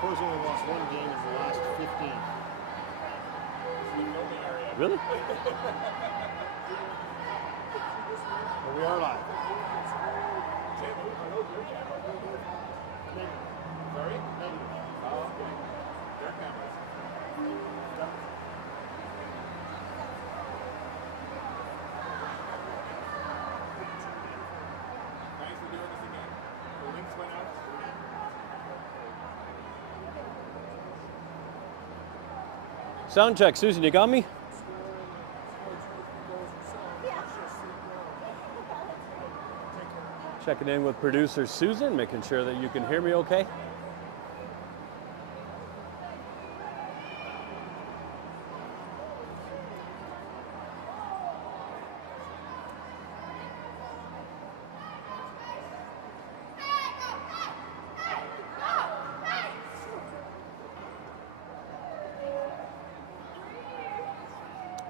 Core's only lost one game in the last 15. Really? But we are live. Sorry? Oh, okay. Their cameras. Thanks for doing this again. The links went out. Sound check, Susan, you got me? Checking in with producer Susan, making sure that you can hear me okay.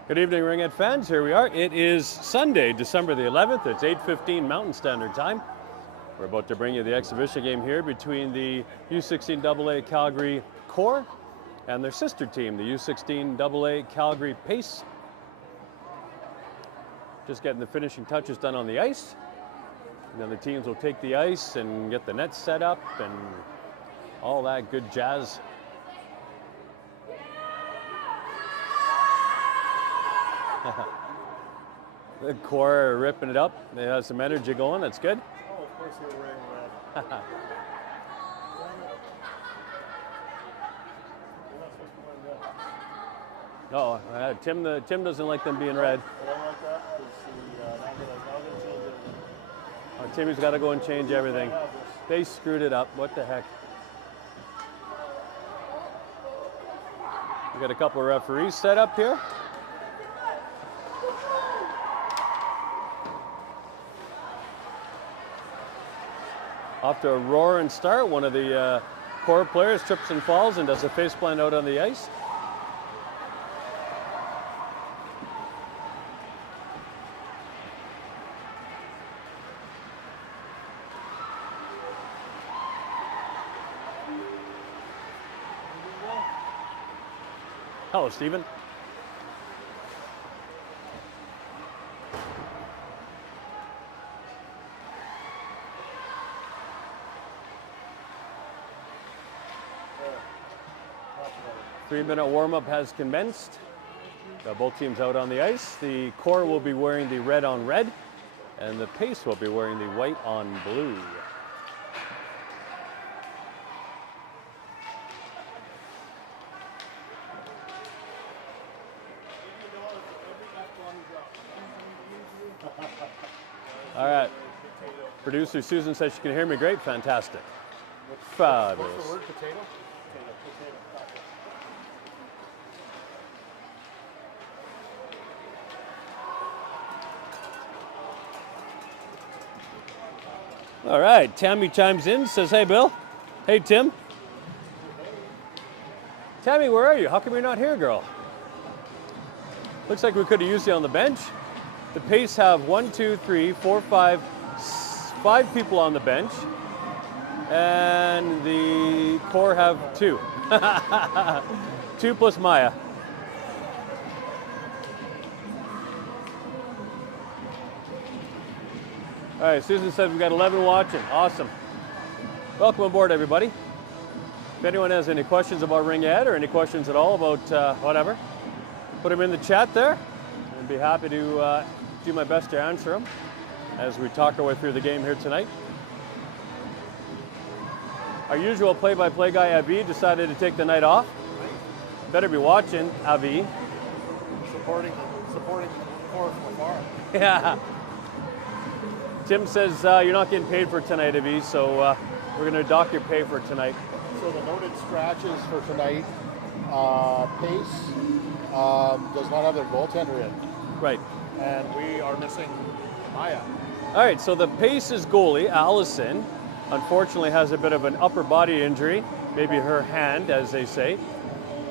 Good evening, Ringhead fans. Here we are. It is Sunday, December the 11th. It's 8:15 Mountain Standard Time. We're about to bring you the exhibition game here between the U16AA Calgary Core and their sister team, the U16AA Calgary Pace. Just getting the finishing touches done on the ice. And then the teams will take the ice and get the nets set up and all that good jazz. The Core are ripping it up. They have some energy going. That's good. Oh, of course you're wearing red. No, Tim doesn't like them being red. I don't like that because now they're change everything. Timmy's got to go and change everything. They screwed it up. What the heck? We got a couple of referees set up here. Off to a roaring start. One of the Core players trips and falls and does a face plant out on the ice. Hello, Stephen. Three-minute warm-up has commenced. Got both teams out on the ice. The Core will be wearing the red on red, and the Pace will be wearing the white on blue. All right. Producer Susan says she can hear me great. Fantastic. Fabulous. What's the word? Potato? Potato. All right, Tammy chimes in, says, hey, Bill. Hey, Tim. Tammy, where are you? How come you're not here, girl? Looks like we could have used you on the bench. The Pace have 5 people on the bench. And the Core have 2. 2 plus Maya. All right, Susan said we've got 11 watching. Awesome. Welcome aboard, everybody. If anyone has any questions about Ringhead or any questions at all about whatever, put them in the chat there. I'd be happy to do my best to answer them as we talk our way through the game here tonight. Our usual play-by-play guy, Avi, decided to take the night off. Better be watching, Avi. Supporting Core from afar. Yeah. Tim says you're not getting paid for tonight, Avi, so we're going to dock your pay for tonight. So the noted scratches for tonight, Pace does not have their goaltender in. Right. And we are missing Maya. All right, so the Pace's goalie, Allison, unfortunately has a bit of an upper body injury, maybe her hand, as they say.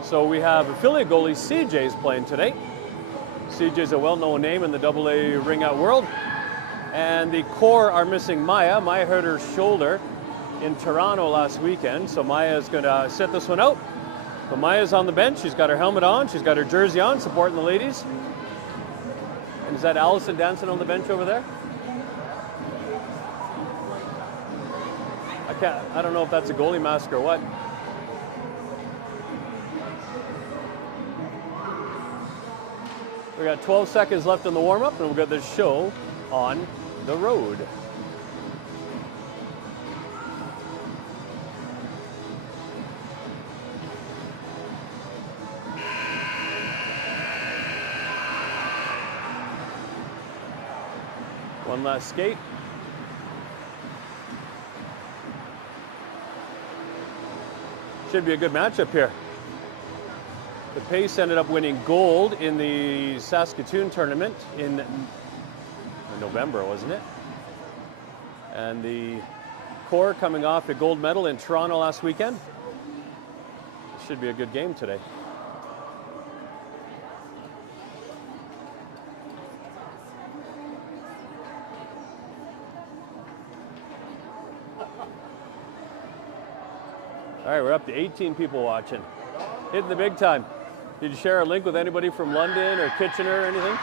So we have affiliate goalie CJ's playing today. CJ's a well-known name in the AA ring-out world. And the Core are missing Maya. Maya hurt her shoulder in Toronto last weekend, so Maya's going to sit this one out. But Maya's on the bench. She's got her helmet on. She's got her jersey on, supporting the ladies. And is that Allison dancing on the bench over there? I don't know if that's a goalie mask or what. We got 12 seconds left in the warm-up, and we've got this show on the road. One last skate. Should be a good matchup here. The Pace ended up winning gold in the Saskatoon tournament in November, wasn't it? And the Core coming off a gold medal in Toronto last weekend. It should be a good game today. All right, we're up to 18 people watching. Hitting the big time. Did you share a link with anybody from London or Kitchener or anything?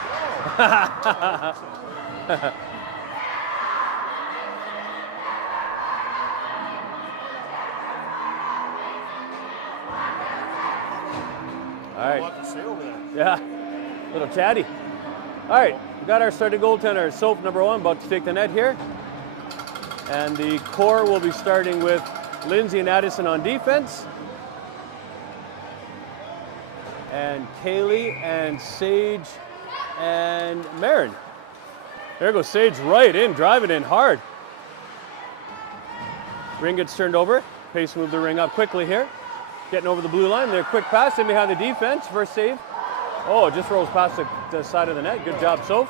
All right. Yeah, little chatty. All right, we got our starting goaltender, Soph, number 1, about to take the net here. And the Core will be starting with Lindsay and Addison on defense. And Kaylee and Sage and Marin. There goes Sage right in, driving in hard. Ring gets turned over. Pace moved the ring up quickly here. Getting over the blue line. Their quick pass in behind the defense. First save. Oh, it just rolls past the side of the net. Good job, Soph.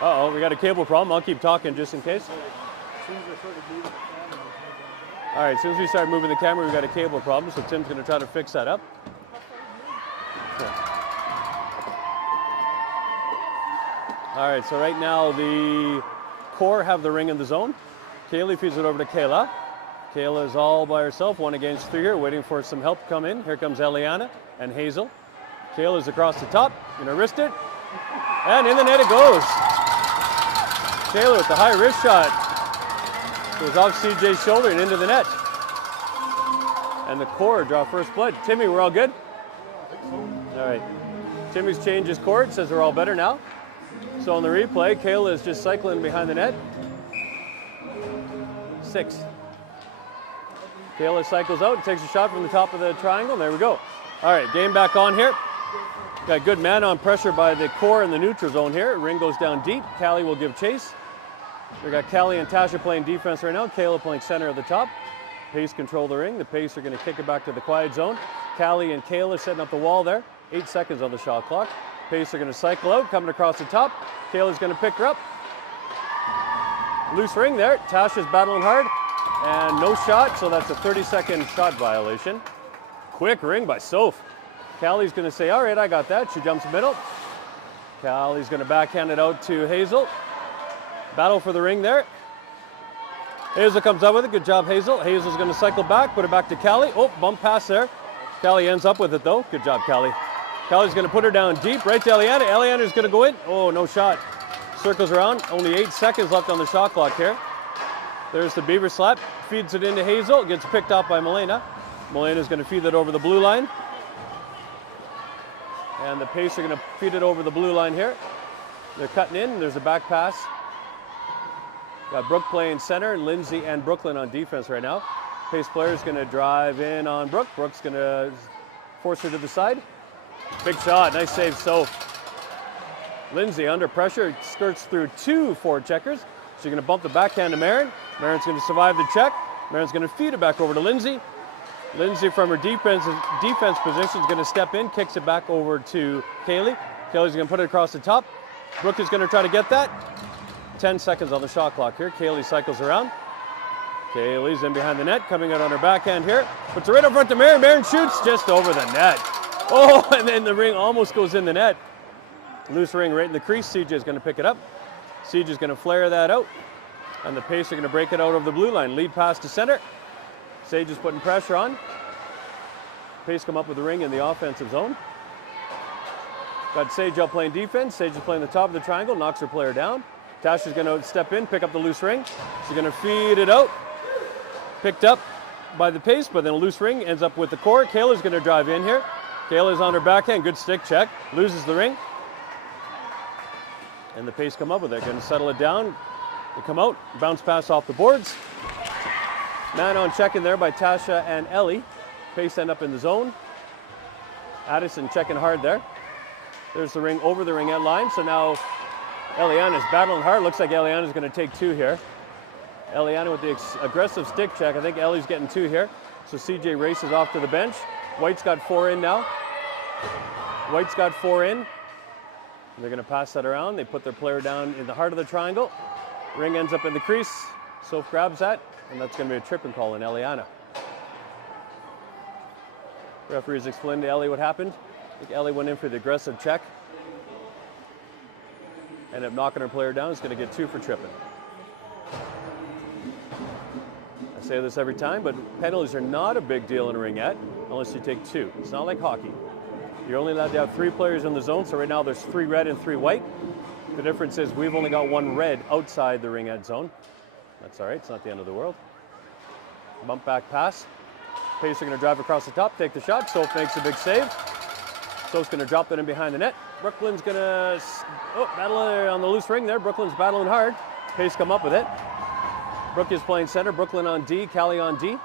Uh-oh, we got a cable problem. I'll keep talking just in case. All right, as soon as we start moving the camera, we've got a cable problem, so Tim's going to try to fix that up. All right, so right now the Core have the ring in the zone. Kaylee feeds it over to Kayla. Kayla is all by herself, 1 against 3 here, waiting for some help to come in. Here comes Eliana and Hazel. Kayla's across the top, gonna wrist it, and in the net it goes. Kayla with the high wrist shot. Goes off CJ's shoulder and into the net. And the Core draw first blood. Timmy, we're all good? All right. Timmy's changed his court, says we're all better now. So on the replay, Kayla is just cycling behind the net. 6. Kayla cycles out and takes a shot from the top of the triangle. There we go. All right, game back on here. Got good man-on pressure by the Core in the neutral zone here. Ring goes down deep. Callie will give chase. We got Callie and Tasha playing defense right now. Kayla playing center of the top. Pace control the ring. The Pace are going to kick it back to the quiet zone. Callie and Kayla setting up the wall there. 8 seconds on the shot clock. Pace are going to cycle out, coming across the top. Kayla's going to pick her up. Loose ring there. Tasha's battling hard. And no shot, so that's a 30-second shot violation. Quick ring by Soph. Callie's going to say, all right, I got that. She jumps middle. Callie's going to backhand it out to Hazel. Battle for the ring there. Hazel comes up with it. Good job, Hazel. Hazel's going to cycle back, put it back to Callie. Oh, bump pass there. Callie ends up with it, though. Good job, Callie. Callie's going to put her down deep, right to Eliana. Eliana's going to go in. Oh, no shot. Circles around. Only 8 seconds left on the shot clock here. There's the beaver slap. Feeds it into Hazel. Gets picked off by Milena. Milena's going to feed it over the blue line. And the Pace are going to feed it over the blue line here. They're cutting in. There's a back pass. Got Brooke playing center, Lindsay and Brooklyn on defense right now. Pace player is going to drive in on Brooke. Brooke's going to force her to the side. Big shot, nice save, Soph. Lindsay under pressure, skirts through 2 forward checkers. She's going to bump the backhand to Marin. Marin's going to survive the check. Marin's going to feed it back over to Lindsay. Lindsay from her defense position is going to step in, kicks it back over to Kaylee. Kaylee's going to put it across the top. Brooke is going to try to get that. 10 seconds on the shot clock here. Kaylee cycles around. Kaylee's in behind the net, coming out on her backhand here. Puts it right up front to Marin. Marin shoots just over the net. Oh, and then the ring almost goes in the net. Loose ring right in the crease. CJ is going to pick it up. CJ is going to flare that out. And the Pace are going to break it out over the blue line. Lead pass to center. Sage is putting pressure on. Pace come up with the ring in the offensive zone. Got Sage out playing defense. Sage is playing the top of the triangle, knocks her player down. Tasha's going to step in, pick up the loose ring. She's going to feed it out. Picked up by the Pace, but then a loose ring ends up with the court. Kayla's going to drive in here. Kayla's on her backhand, good stick check. Loses the ring. And the Pace come up with it. Going to settle it down. They come out, bounce pass off the boards. Man on check in there by Tasha and Ellie. Pace end up in the zone. Addison checking hard there. There's the ring over the ringette line. So now Eliana's battling hard. Looks like Eliana's going to take two here. Eliana with the aggressive stick check. I think Ellie's getting two here. So CJ races off to the bench. White's got four in now. White's got four in. They're going to pass that around. They put their player down in the heart of the triangle. Ring ends up in the crease. Soph grabs that, and that's going to be a tripping call in Eliana. Referees explained to Ellie what happened. I think Ellie went in for the aggressive check. Ended up knocking her player down. It's going to get two for tripping. I say this every time, but penalties are not a big deal in a ringette unless you take two. It's not like hockey. You're only allowed to have three players in the zone, so right now there's 3 red and 3 white. The difference is we've only got 1 red outside the ringette zone. That's all right, it's not the end of the world. Bump back pass. Pace are going to drive across the top, take the shot. Soph makes a big save. Soph's going to drop that in behind the net. Brooklyn's going to battle on the loose ring there. Brooklyn's battling hard. Pace come up with it. Brooke is playing center. Brooklyn on D, Callie on D.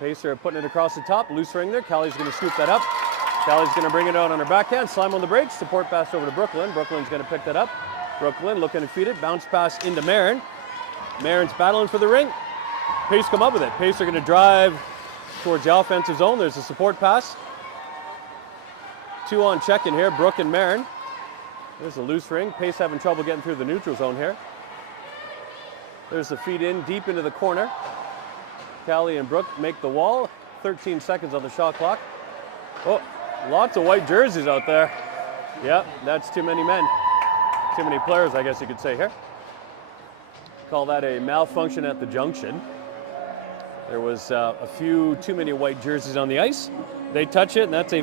Pace are putting it across the top. Loose ring there. Callie's going to scoop that up. Callie's going to bring it out on her backhand. Slam on the brakes. Support pass over to Brooklyn. Brooklyn's going to pick that up. Brooklyn looking to feed it. Bounce pass into Marin. Marin's battling for the ring. Pace come up with it. Pace are going to drive towards the offensive zone. There's a support pass. 2 on check in here. Brooke and Marin. There's a loose ring. Pace having trouble getting through the neutral zone here. There's the feed in deep into the corner. Callie and Brooke make the wall. 13 seconds on the shot clock. Oh, lots of white jerseys out there. Yep, that's too many men. Too many players, I guess you could say here. Call that a malfunction at the junction. There was a few too many white jerseys on the ice. They touch it, and that's a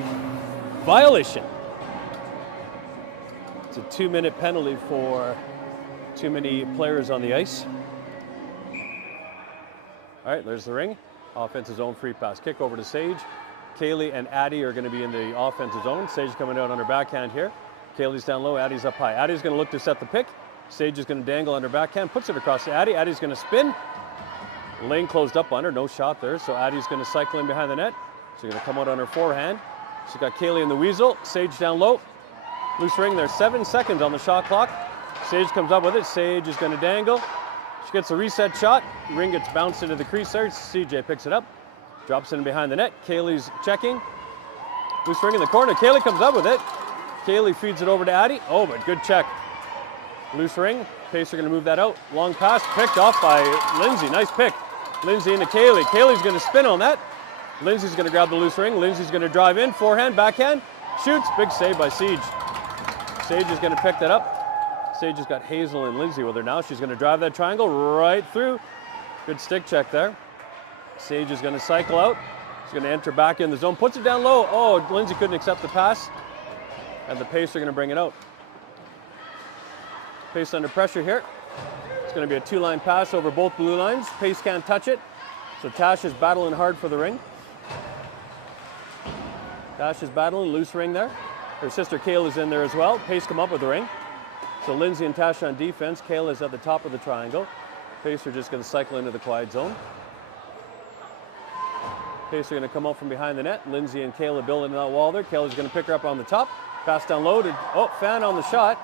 violation. It's a 2-minute penalty for too many players on the ice. All right, there's the ring. Offensive zone free pass. Kick over to Sage. Kaylee and Addie are going to be in the offensive zone. Sage coming out on her backhand here. Kaylee's down low, Addie's up high. Addie's going to look to set the pick. Sage is going to dangle on her backhand, puts it across to Addie. Addie's going to spin. Lane closed up on her, no shot there. So Addie's going to cycle in behind the net. She's going to come out on her forehand. She's got Kaylee and the Weasel. Sage down low. Loose ring there, 7 seconds on the shot clock. Sage comes up with it. Sage is going to dangle. She gets a reset shot. Ring gets bounced into the crease there. CJ picks it up. Drops in behind the net. Kaylee's checking. Loose ring in the corner. Kaylee comes up with it. Kaylee feeds it over to Addie. Oh, but good check. Loose ring. Pace are going to move that out. Long pass picked off by Lindsay. Nice pick. Lindsay into Kaylee. Kaylee's going to spin on that. Lindsay's going to grab the loose ring. Lindsay's going to drive in. Forehand, backhand. Shoots. Big save by Siege. Sage is going to pick that up. Sage has got Hazel and Lindsay with her now. She's going to drive that triangle right through. Good stick check there. Sage is going to cycle out. She's going to enter back in the zone. Puts it down low. Oh, Lindsay couldn't accept the pass. And the Pace are going to bring it out. Pace under pressure here. It's going to be a 2-line pass over both blue lines. Pace can't touch it. So Tash is battling hard for the ring. Tash is battling, loose ring there. Her sister Kayla's in there as well. Pace come up with the ring. So Lindsay and Tasha on defense. Kayla's at the top of the triangle. Pace are just going to cycle into the quiet zone. Pace are going to come out from behind the net. Lindsay and Kayla building that wall there. Kayla's going to pick her up on the top. Pass down low to, Fan on the shot.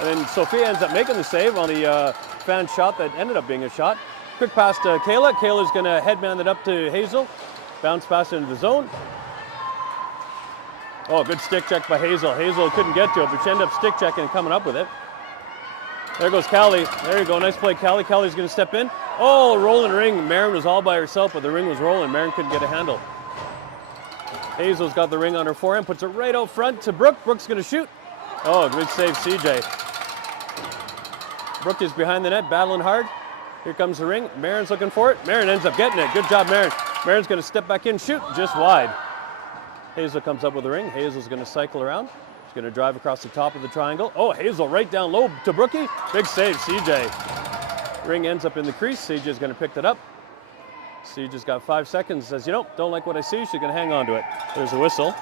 And then Sophia ends up making the save on the Fan shot that ended up being a shot. Quick pass to Kayla. Kayla's going to headman it up to Hazel. Bounce pass into the zone. Oh, good stick check by Hazel. Hazel couldn't get to it, but she ended up stick checking and coming up with it. There goes Callie. There you go. Nice play, Callie. Callie's going to step in. Oh, rolling ring. Marin was all by herself, but the ring was rolling. Marin couldn't get a handle. Hazel's got the ring on her forehand, puts it right out front to Brooke. Brooke's going to shoot. Oh, good save, CJ. Brookie is behind the net, battling hard. Here comes the ring. Marin's looking for it. Marin ends up getting it. Good job, Marin. Marin's going to step back in, shoot, just wide. Hazel comes up with the ring. Hazel's going to cycle around. She's going to drive across the top of the triangle. Oh, Hazel right down low to Brookie. Big save, CJ. Ring ends up in the crease. CJ's going to pick that up. CJ's got 5 seconds. Says, you know, don't like what I see. She's going to hang on to it. There's a whistle.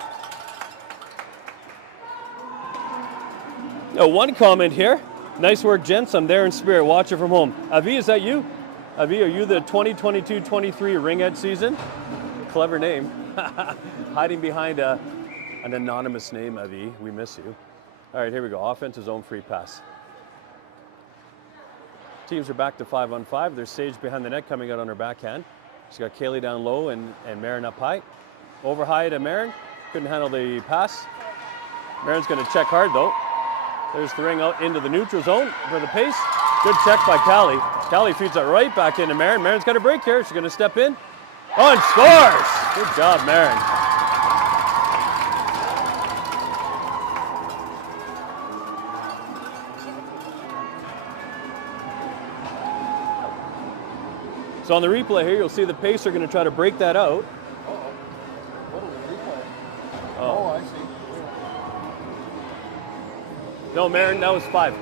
Oh, one comment here. Nice work, gents. I'm there in spirit. Watch it from home. Avi, is that you? Avi, are you the 2022-23 Ringhead season? Clever name. Hiding behind an anonymous name, Avi. We miss you. All right, here we go. Offensive zone free pass. Teams are back to 5-on-5. There's Sage behind the net coming out on her backhand. She's got Kaylee down low and Marin up high. Over high to Marin. Couldn't handle the pass. Marin's going to check hard, though. There's the ring out into the neutral zone for the pace. Good check by Callie. Callie feeds it right back into Marin. Marin's got a break here. She's going to step in. Oh, and scores! Good job, Marin. So on the replay here, you'll see the pacer going to try to break that out. What are we replaying? Oh. Oh, I see. No, Marin, that was 5.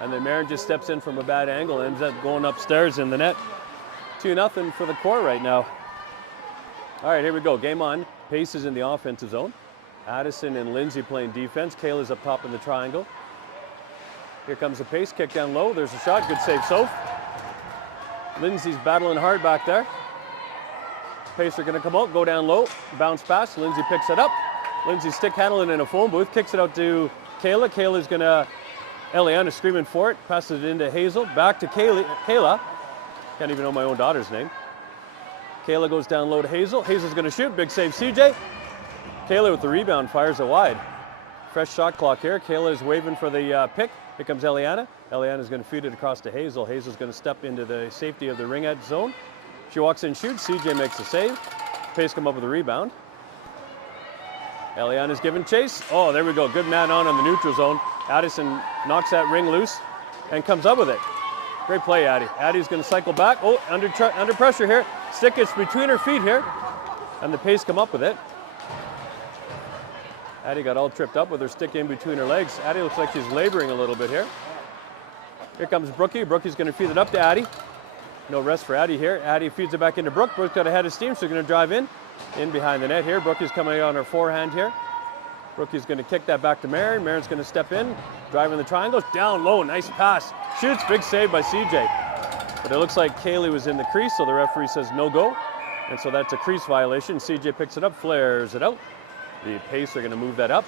And then Marin just steps in from a bad angle and ends up going upstairs in the net. 2-0 for the core right now. All right, here we go. Game on. Pace is in the offensive zone. Addison and Lindsay playing defense. Kayla's up top in the triangle. Here comes the pace. Kick down low. There's a shot. Good save, Soph. Lindsay's battling hard back there. Pacer going to come out, go down low, bounce pass. Lindsay picks it up. Lindsay stick handling in a phone booth, kicks it out to Kayla. Kayla's going to, Eliana screaming for it, passes it into Hazel, back to Kayla. Can't even know my own daughter's name. Kayla goes down low to Hazel. Hazel's going to shoot, big save CJ. Kayla with the rebound fires it wide. Fresh shot clock here. Kayla is waving for the pick. Here comes Eliana. Eliana's going to feed it across to Hazel. Hazel's going to step into the safety of the ring edge zone. She walks in, shoots. CJ makes a save. Pace come up with a rebound. Eliana's giving chase. Oh, there we go. Good man on the neutral zone. Addison knocks that ring loose and comes up with it. Great play, Addie. Addie's going to cycle back. Oh, under pressure here. Stick is between her feet here. And the pace come up with it. Addie got all tripped up with her stick in between her legs. Addie looks like she's laboring a little bit here. Here comes Brookie. Brookie's going to feed it up to Addie. No rest for Addie here. Addie feeds it back into Brooke. Brooke's got a head of steam, so she's going to drive in behind the net here. Brookie's coming out on her forehand here. Brookie's going to kick that back to Marin. Marin's going to step in, driving the triangles. Down low, nice pass. Shoots, big save by CJ. But it looks like Kaylee was in the crease, so the referee says no go. And so that's a crease violation. CJ picks it up, flares it out. The Pace are going to move that up.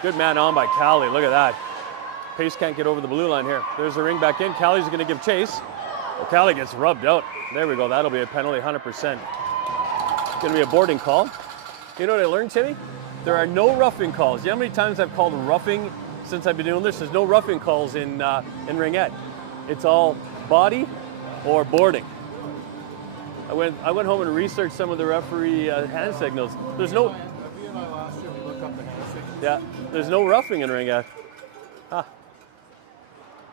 Good man on by Callie. Look at that. Pace can't get over the blue line here. There's the ring back in. Callie's going to give chase. Well, Callie gets rubbed out. There we go. That'll be a penalty, 100%. It's going to be a boarding call. You know what I learned, Timmy? There are no roughing calls. You know how many times I've called roughing since I've been doing this? There's no roughing calls in ringette. It's all body or boarding. I went home and researched some of the referee hand signals. There's no. Avi and I last year we looked up the hand signals. Yeah, there's no roughing in ringette. Huh.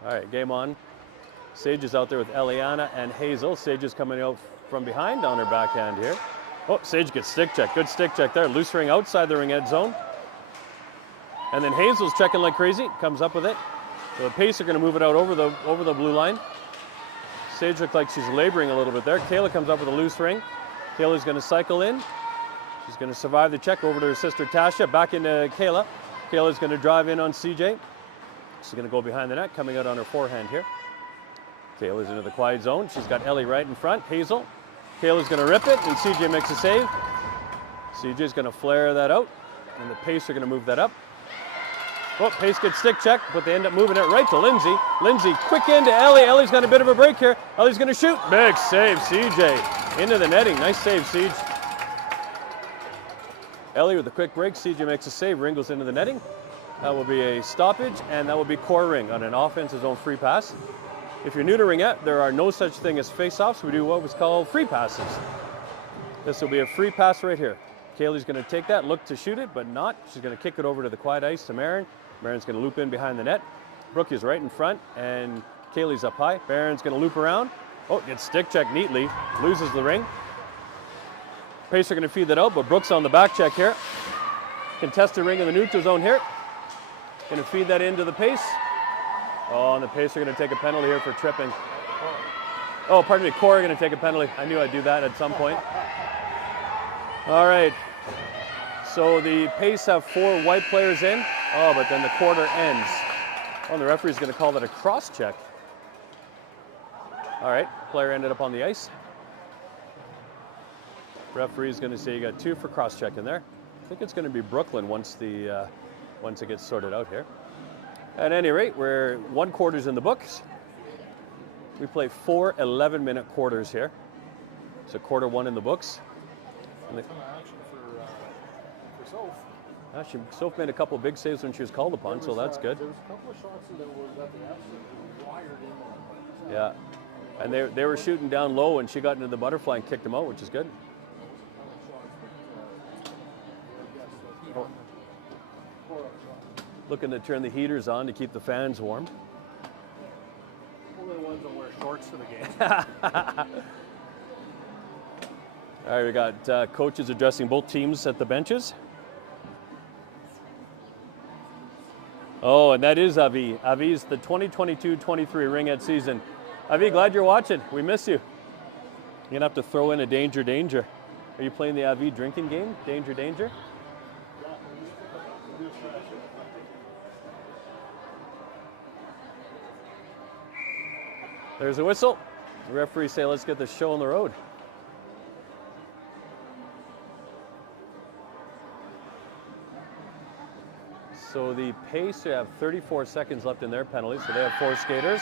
All right, game on. Sage is out there with Eliana and Hazel. Sage is coming out from behind on her backhand here. Oh, Sage gets stick check. Good stick check there. Loose ring outside the ring edge zone. And then Hazel's checking like crazy. Comes up with it. So the Pace are going to move it out over the blue line. Sage looks like she's laboring a little bit there. Kayla comes up with a loose ring. Kayla's going to cycle in. She's going to survive the check over to her sister Tasha. Back into Kayla. Kayla's going to drive in on CJ. She's going to go behind the net, coming out on her forehand here. Kayla's into the quiet zone. She's got Ellie right in front. Hazel. Kayla's going to rip it, and CJ makes a save. CJ's going to flare that out, and the Pace are going to move that up. Oh, Pace gets stick check, but they end up moving it right to Lindsay. Lindsay quick into Ellie. Ellie's got a bit of a break here. Ellie's going to shoot. Big save, CJ. Into the netting. Nice save, Siege. Ellie with a quick break. CJ makes a save. Ring goes into the netting. That will be a stoppage, and that will be core ring on an offensive zone free pass. If you're new to ringette, there are no such thing as face-offs. We do what was called free passes. This will be a free pass right here. Kaylee's going to take that, look to shoot it, but not. She's going to kick it over to the quiet ice to Marin. Marin's going to loop in behind the net. Brooke is right in front, and Kaylee's up high. Barron's going to loop around. Oh, gets stick check neatly, loses the ring. Pacer going to feed that out, but Brooke's on the back check here. Contested ring in the neutral zone here. Going to feed that into the pace. Oh, and the Pacer going to take a penalty here for tripping. Oh, pardon me, Corey going to take a penalty. I knew I'd do that at some point. All right. So the Pace have 4 white players in. Oh, but then the quarter ends. Oh, and the referee's going to call that a cross check. All right, player ended up on the ice. Referee's going to say you got 2 for cross check in there. I think it's going to be Brooklyn once it gets sorted out here. At any rate, we're 1 quarter's in the books. We play 4 11-minute quarters here. So quarter 1 in the books. A ton of action for Soph. Actually, Soph made a couple of big saves when she was called upon, so that's good. There was a couple of shots that they absolutely wired in on. Yeah. And they were shooting down low, and she got into the butterfly and kicked them out, which is good. Looking to turn the heaters on to keep the fans warm. Only the ones that wear shorts to the game. All right, we got coaches addressing both teams at the benches. Oh, and that is Avi. Avi's the 2022-23 Ringhead season. Avi, glad you're watching. We miss you. You're gonna have to throw in a danger, danger. Are you playing the Avi drinking game? Danger, danger? There's a whistle. The referee say, let's get this show on the road. So the Pace have 34 seconds left in their penalty, so they have 4 skaters.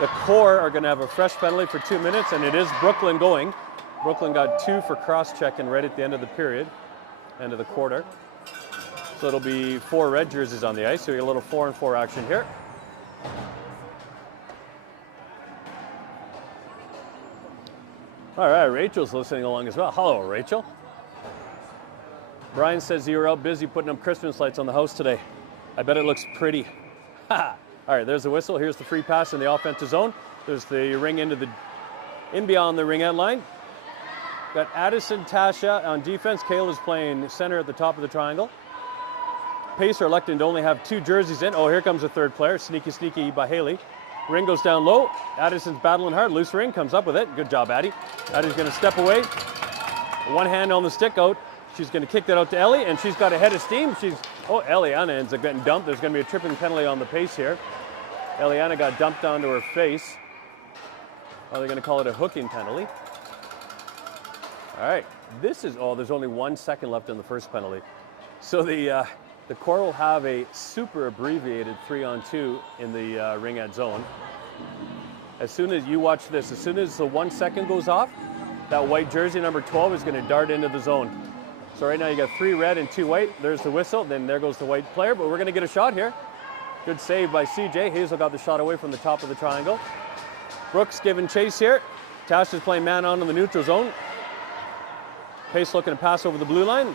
The Core are going to have a fresh penalty for 2 minutes, and it is Brooklyn going. Brooklyn got 2 for cross-checking right at the end of the period, end of the quarter. So it'll be 4 red jerseys on the ice, so we get a little 4-on-4 action here. All right, Rachel's listening along as well. Hello, Rachel. Brian says you were out busy putting up Christmas lights on the house today. I bet it looks pretty. All right, there's the whistle. Here's the free pass in the offensive zone. There's the ring in beyond the ring end line. Got Addison, Tasha on defense. Kayla's playing center at the top of the triangle. Pacer electing to only have 2 jerseys in. Oh, here comes the 3rd player. Sneaky, sneaky by Haley. Ring goes down low. Addison's battling hard. Loose ring, comes up with it. Good job, Addie. Addie's going to step away. One hand on the stick out. She's going to kick that out to Ellie, and she's got a head of steam. Eliana ends up getting dumped. There's going to be a tripping penalty on the Pace here. Eliana got dumped onto her face. Oh, they're going to call it a hooking penalty. All right. There's only 1 second left in the first penalty. So the Core will have a super abbreviated 3-on-2 in the ring-out zone. As soon as you watch this, as soon as the 1 second goes off, that white jersey number 12 is going to dart into the zone. So right now you got 3 red and 2 white. There's the whistle, then there goes the white player, but we're going to get a shot here. Good save by CJ. Hazel got the shot away from the top of the triangle. Brooks giving chase here. Tasha's playing man on in the neutral zone. Pace looking to pass over the blue line.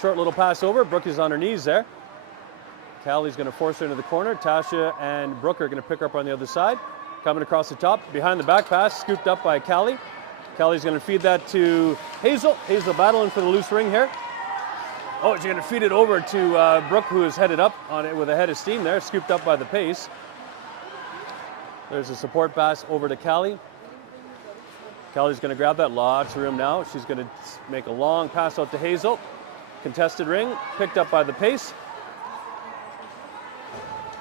Short little pass over. Brooke is on her knees there. Callie's going to force her into the corner. Tasha and Brooke are going to pick her up on the other side. Coming across the top. Behind the back pass. Scooped up by Callie. Callie's going to feed that to Hazel. Hazel battling for the loose ring here. Oh, she's going to feed it over to Brooke, who is headed up on it with a head of steam there. Scooped up by the Pace. There's a support pass over to Callie. Callie's going to grab that. Lots of room now. She's going to make a long pass out to Hazel. Contested ring, picked up by the Pace.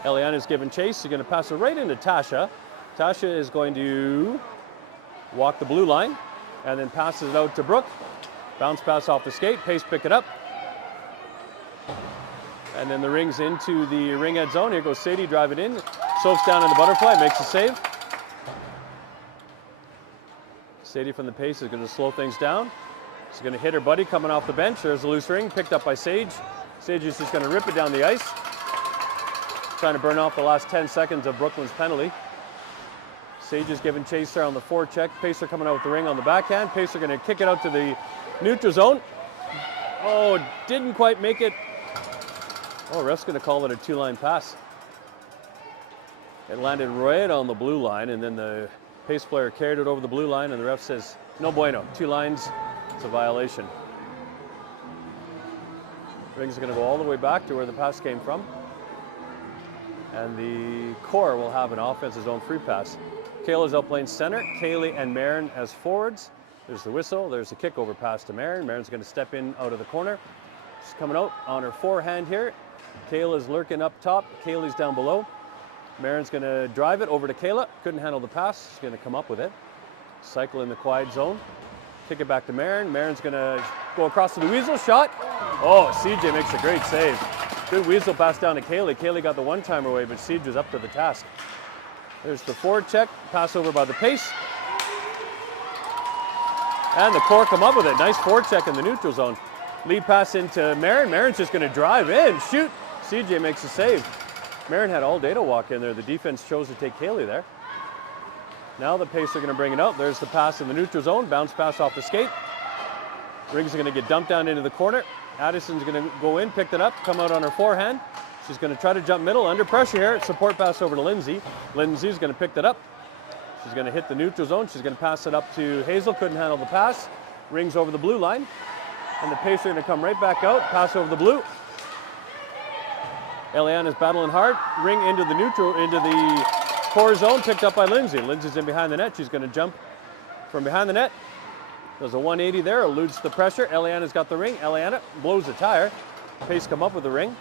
Eliana's giving chase. She's going to pass it right into Tasha. Tasha is going to walk the blue line and then passes it out to Brooke. Bounce pass off the skate. Pace pick it up. And then the ring's into the ring head zone. Here goes Sadie driving in. Soaks down in the butterfly, makes a save. Sadie from the Pace is going to slow things down. She's going to hit her buddy coming off the bench. There's a loose ring, picked up by Sage. Sage is just going to rip it down the ice. Trying to burn off the last 10 seconds of Brooklyn's penalty. Sage is giving chase there on the forecheck. Pacer coming out with the ring on the backhand. Pacer going to kick it out to the neutral zone. Oh, didn't quite make it. Oh, ref's going to call it a 2-line pass. It landed right on the blue line, and then the pace player carried it over the blue line, and the ref says, no bueno, 2 lines, it's a violation. Ring's going to go all the way back to where the pass came from. And the core will have an offensive zone free pass. Kayla's out playing center, Kaylee and Marin as forwards. There's the whistle, there's the kickover pass to Marin. Marin's going to step in out of the corner. She's coming out on her forehand here. Kayla's lurking up top, Kaylee's down below. Marin's going to drive it over to Kayla. Couldn't handle the pass. She's going to come up with it. Cycle in the quiet zone. Kick it back to Marin. Marin's going to go across to the weasel. Shot. Oh, CJ makes a great save. Good weasel pass down to Kaylee. Kaylee got the one-timer away, but Siege was up to the task. There's the forward check. Pass over by the pace. And the core come up with it. Nice forward check in the neutral zone. Lead pass into Marin. Marin's just going to drive in. Shoot. CJ makes a save. Marin had all day to walk in there. The defense chose to take Kaylee there. Now the pace are going to bring it out. There's the pass in the neutral zone. Bounce pass off the skate. Ring's going to get dumped down into the corner. Addison's going to go in, pick it up, come out on her forehand. She's going to try to jump middle. Under pressure here. Support pass over to Lindsay. Lindsay's going to pick that up. She's going to hit the neutral zone. She's going to pass it up to Hazel. Couldn't handle the pass. Rings over the blue line. And the pace are going to come right back out. Pass over the blue. Eliana's battling hard. Ring into the neutral, into the core zone, picked up by Lindsay. Lindsay's in behind the net. She's going to jump from behind the net. Does a 180 there, eludes the pressure. Eliana's got the ring. Eliana blows the tire. Pace come up with the ring.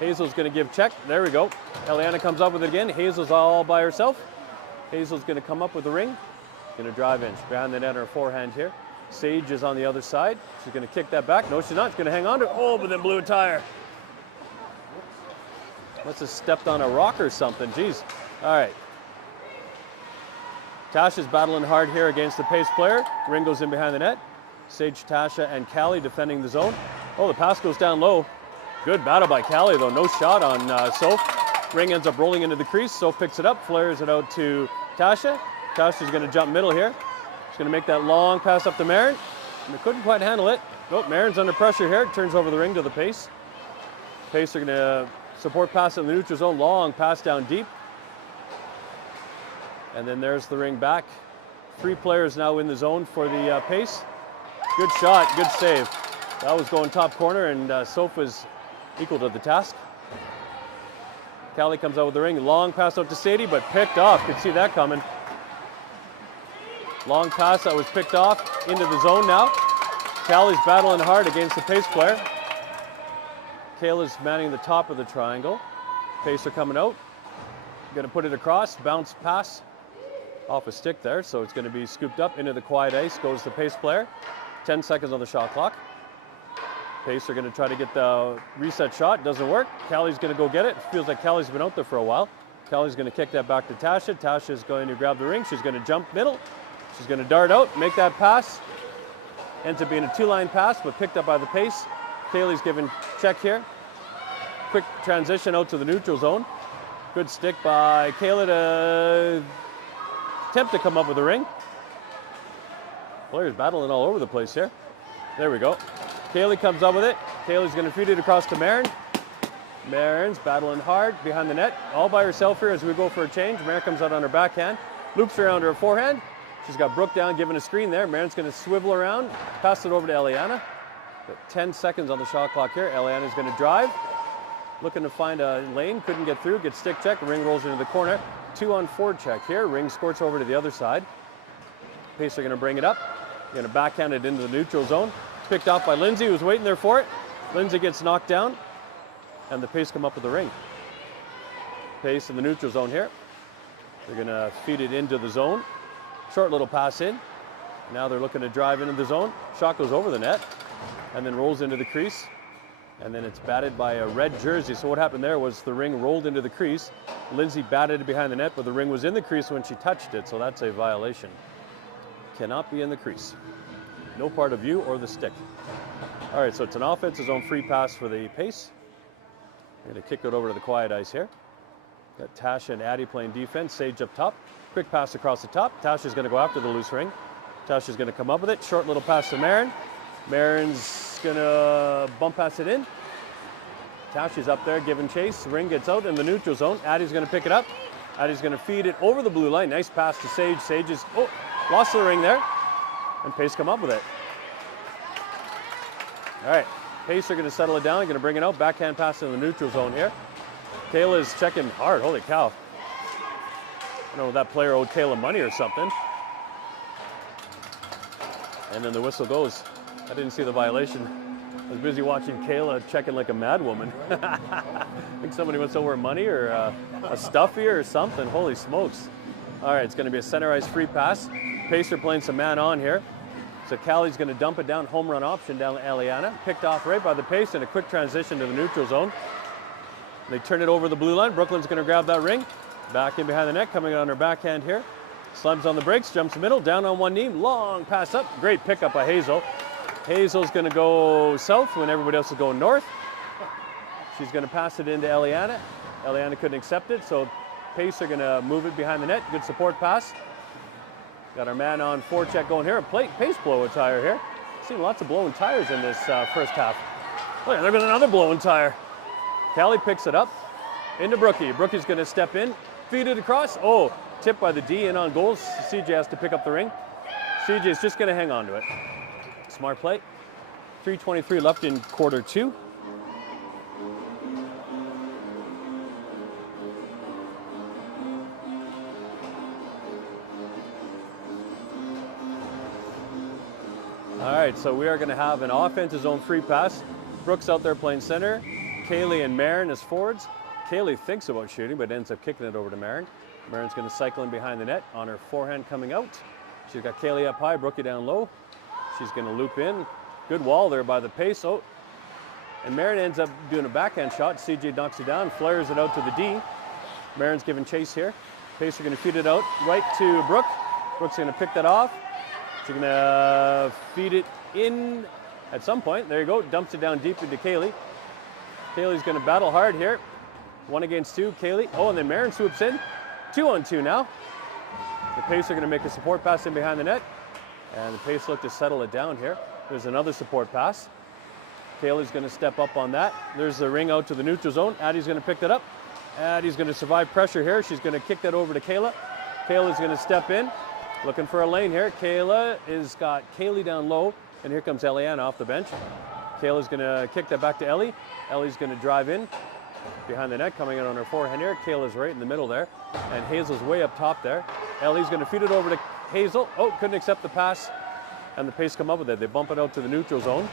Hazel's going to give check. There we go. Eliana comes up with it again. Hazel's all by herself. Hazel's going to come up with the ring. Going to drive in. She's behind the net on her forehand here. Sage is on the other side. She's going to kick that back. No, she's not. She's going to hang on to it. Oh, but then blew a tire. Must have stepped on a rock or something. Jeez. All right. Tasha's battling hard here against the pace player. Ring goes in behind the net. Sage, Tasha, and Callie defending the zone. Oh, the pass goes down low. Good battle by Callie, though. No shot on Soph. Ring ends up rolling into the crease. Soph picks it up, flares it out to Tasha. Tasha's going to jump middle here. She's going to make that long pass up to Marin. And they couldn't quite handle it. Oh, Marin's under pressure here. Turns over the ring to the pace. Pace are going to support pass in the neutral zone, long pass down deep. And then there's the ring back. 3 players now in the zone for the pace. Good shot, good save. That was going top corner, and Soph was equal to the task. Callie comes out with the ring. Long pass out to Sadie, but picked off. Could see that coming. Long pass that was picked off into the zone now. Callie's battling hard against the pace player. Kayla's manning the top of the triangle. Pacer coming out. Going to put it across. Bounce pass off a stick there. So it's going to be scooped up into the quiet ice. Goes the pace player. 10 seconds on the shot clock. Pacer going to try to get the reset shot. Doesn't work. Callie's going to go get it. Feels like Callie's been out there for a while. Callie's going to kick that back to Tasha. Tasha's going to grab the ring. She's going to jump middle. She's going to dart out, make that pass. Ends up being a 2-line pass, but picked up by the pace. Kaylee's giving check here. Quick transition out to the neutral zone. Good stick by Kayla to attempt to come up with a ring. Players battling all over the place here. There we go. Kaylee comes up with it. Kaylee's going to feed it across to Marin. Marin's battling hard behind the net, all by herself here as we go for a change. Marin comes out on her backhand, loops around her forehand. She's got Brooke down, giving a screen there. Marin's going to swivel around, pass it over to Eliana. Got 10 seconds on the shot clock here. Eliana's going to drive. Looking to find a lane, couldn't get through, gets stick check, ring rolls into the corner. 2 on forward check here, ring squirts over to the other side. Pacer going to bring it up, going to backhand it into the neutral zone. Picked off by Lindsay, who's waiting there for it. Lindsay gets knocked down, and the pace come up with the ring. Pace in the neutral zone here. They're going to feed it into the zone. Short little pass in. Now they're looking to drive into the zone. Shot goes over the net, and then rolls into the crease. And then it's batted by a red jersey. So what happened there was the ring rolled into the crease. Lindsay batted it behind the net, but the ring was in the crease when she touched it, so that's a violation. Cannot be in the crease. No part of you or the stick. All right, so it's an offensive zone free pass for the pace. We're going to kick it over to the quiet ice here. Got Tasha and Addie playing defense. Sage up top. Quick pass across the top. Tasha's going to go after the loose ring. Tasha's going to come up with it. Short little pass to Marin. Marin's going to bump pass it in. Tasha's up there giving chase. Ring gets out in the neutral zone. Addie's going to pick it up. Addie's going to feed it over the blue line. Nice pass to Sage. Sage is, lost the ring there. And Pace come up with it. All right, Pace are going to settle it down. Going to bring it out. Backhand pass in the neutral zone here. Kayla is checking hard. Holy cow. I don't know if that player owed Kayla money or something. And then the whistle goes. I didn't see the violation. I was busy watching Kayla checking like a mad woman. I think somebody wants over money or a stuffy or something. Holy smokes. All right, it's going to be a center ice free pass. Pacer playing some man on here. So Callie's going to dump it down, home run option down to Eliana. Picked off right by the Pace and a quick transition to the neutral zone. They turn it over the blue line. Brooklyn's going to grab that ring. Back in behind the net, coming on her backhand here. Slams on the brakes, jumps the middle, down on one knee, long pass up. Great pickup by Hazel. Hazel's going to go south when everybody else is going north. She's going to pass it into Eliana. Eliana couldn't accept it, so Pace are going to move it behind the net. Good support pass. Got our man on forecheck going here. Pace blow a tire here. Seen lots of blowing tires in this first half. Look, there goes another blowing tire. Callie picks it up into Brookie. Brookie's going to step in, feed it across. Oh, tipped by the D in on goals. CJ has to pick up the ring. CJ is just going to hang on to it. Smart play. 3:23 left in quarter two. All right, so we are going to have an offensive zone free pass. Brooks out there playing center. Kaylee and Marin as forwards. Kaylee thinks about shooting, but ends up kicking it over to Marin. Marin's going to cycle in behind the net on her forehand coming out. She's got Kaylee up high, Brookie down low. She's going to loop in. Good wall there by the Pace. Oh, and Marin ends up doing a backhand shot. CJ knocks it down, flares it out to the D. Marin's giving chase here. Pace are going to feed it out right to Brooke. Brooke's going to pick that off. She's going to feed it in at some point. There you go. Dumps it down deep into Kaylee. Kaylee's going to battle hard here. 1 against 2. Kaylee. Oh, and then Marin swoops in. 2-on-2 now. The Pace are going to make a support pass in behind the net. And the Pace look to settle it down here. There's another support pass. Kaylee's going to step up on that. There's the ring out to the neutral zone. Addie's going to pick that up. Addie's going to survive pressure here. She's going to kick that over to Kayla. Kayla's going to step in. Looking for a lane here. Kayla has got Kaylee down low. And here comes Eliana off the bench. Kayla's going to kick that back to Ellie. Ellie's going to drive in behind the net, coming in on her forehand here. Kayla's right in the middle there. And Hazel's way up top there. Ellie's going to feed it over to Hazel. Oh, couldn't accept the pass. And the Pace come up with it. They bump it out to the neutral zone.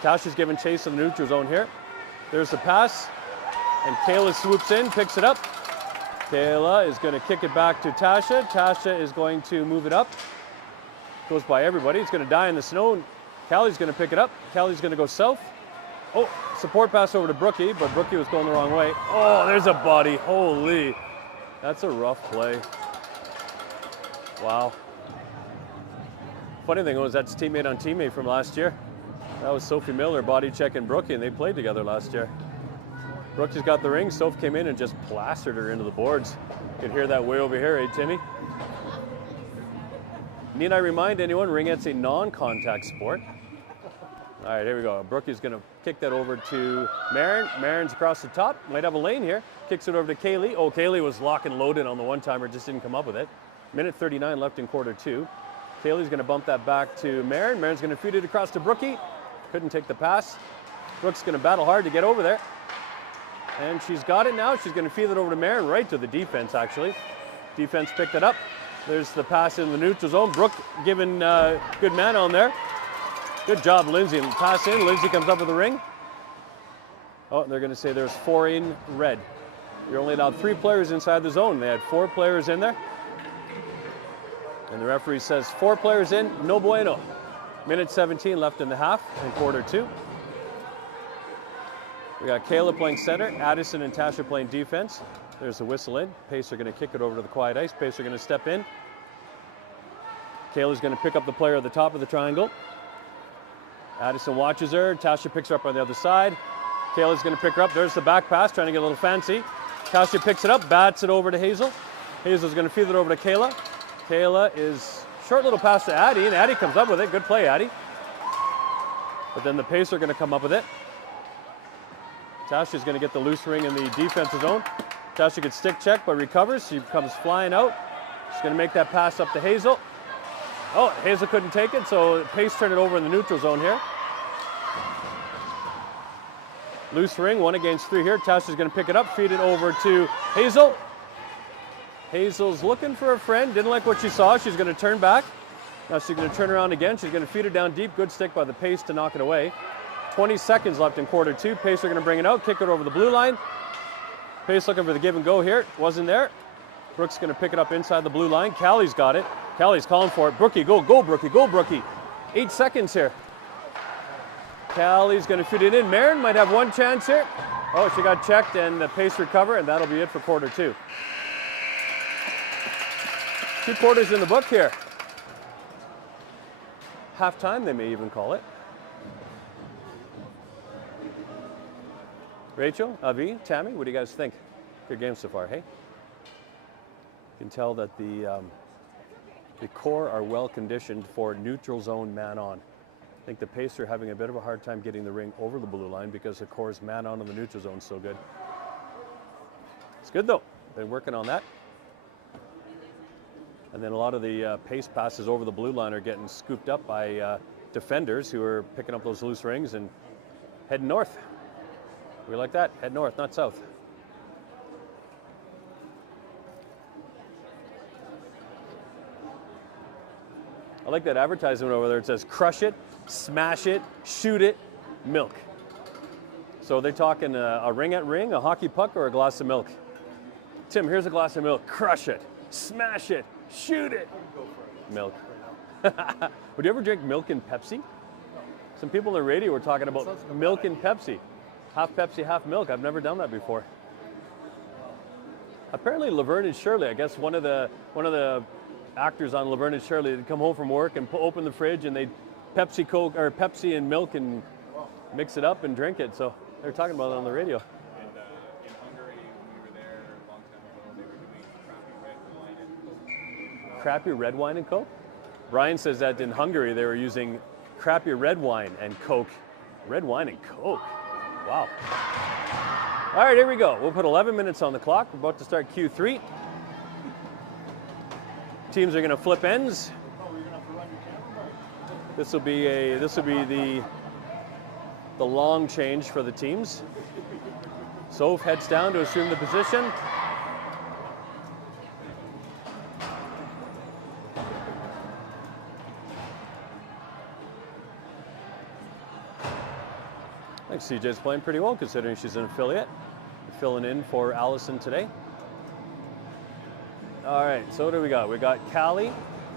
Tasha's giving chase in the neutral zone here. There's the pass. And Kayla swoops in, picks it up. Kayla is going to kick it back to Tasha. Tasha is going to move it up. Goes by everybody. It's going to die in the snow. Callie's going to pick it up. Callie's going to go south. Oh, support pass over to Brookie, but Brookie was going the wrong way. Oh, there's a body. Holy. That's a rough play. Wow. Funny thing was, that's teammate on teammate from last year. That was Sophie Miller body checking Brookie, and they played together last year. Brookie's got the ring. Soph came in and just plastered her into the boards. You can hear that way over here, eh, Timmy? Need I remind anyone, ringette's a non-contact sport. All right, here we go. Brookie's going to kick that over to Marin. Marin's across the top. Might have a lane here. Kicks it over to Kaylee. Oh, Kaylee was lock and loaded on the one-timer, just didn't come up with it. Minute 39 left in quarter two. Kaylee's going to bump that back to Marin. Marin's going to feed it across to Brookie. Couldn't take the pass. Brooke's going to battle hard to get over there. And she's got it now. She's going to feed it over to Marin, right to the defense, actually. Defense picked it up. There's the pass in the neutral zone. Brooke giving good man on there. Good job, Lindsay. Pass in. Lindsay comes up with the ring. Oh, they're going to say there's 4 in red. You're only allowed 3 players inside the zone. They had 4 players in there. And the referee says 4 players in, no bueno. Minute 17 left in the half in quarter two. We got Kayla playing center, Addison and Tasha playing defense. There's the whistle in. Pace are going to kick it over to the quiet ice. Pace are going to step in. Kayla's going to pick up the player at the top of the triangle. Addison watches her. Tasha picks her up on the other side. Kayla's going to pick her up. There's the back pass, trying to get a little fancy. Tasha picks it up, bats it over to Hazel. Hazel's going to feed it over to Kayla. Kayla is short little pass to Addie, and Addie comes up with it. Good play, Addie. But then the Pace are going to come up with it. Tasha's going to get the loose ring in the defensive zone. Tasha gets stick check, but recovers. She comes flying out. She's going to make that pass up to Hazel. Oh, Hazel couldn't take it, so Pace turned it over in the neutral zone here. Loose ring, 1 against 3 here. Tasha's going to pick it up, feed it over to Hazel. Hazel's looking for a friend, didn't like what she saw. She's going to turn back. Now she's going to turn around again. She's going to feed it down deep. Good stick by the Pace to knock it away. 20 seconds left in quarter 2. Pace are going to bring it out, kick it over the blue line. Pace looking for the give and go here. Wasn't there. Brooks going to pick it up inside the blue line. Callie's got it. Callie's calling for it. Brookie, go, Brookie, go, Brookie. 8 seconds here. Callie's going to feed it in. Marin might have one chance here. Oh, she got checked and the Pace recover, and that'll be it for quarter 2. 2 quarters in the book here. Halftime, they may even call it. Rachel, Avi, Tammy, what do you guys think? Good game so far, hey? You can tell that the core are well conditioned for neutral zone man on. I think the Pace are having a bit of a hard time getting the ring over the blue line because the core's man on in the neutral zone so good. It's good though. Been working on that. And then a lot of the Pace passes over the blue line are getting scooped up by defenders who are picking up those loose rings and heading north. We like that. Head north, not south. I like that advertisement over there. It says, crush it, smash it, shoot it, milk. So they're talking a ring at ring, a hockey puck, or a glass of milk. Tim, here's a glass of milk. Crush it, smash it, shoot it. Milk. Would you ever drink milk and Pepsi? Some people on the radio were talking about milk and Pepsi. Half Pepsi, half milk. I've never done that before. Apparently Laverne and Shirley, I guess one of the actors on Laverne and Shirley, they'd come home from work and open the fridge and they'd Pepsi Coke or Pepsi and milk and mix it up and drink it. So they were talking about it on the radio. And in Hungary, when we were there a long time ago, they were doing crappy red wine and Coke. Crappy red wine and Coke? Brian says that in Hungary they were using crappy red wine and Coke. Red wine and Coke. Wow. All right, here we go. We'll put 11 minutes on the clock. We're about to start Q3. Teams are going to flip ends. This will be the long change for the teams. Soph heads down to assume the position. I think CJ's playing pretty well considering she's an affiliate. Filling in for Allison today. All right, so what do we got? We got Callie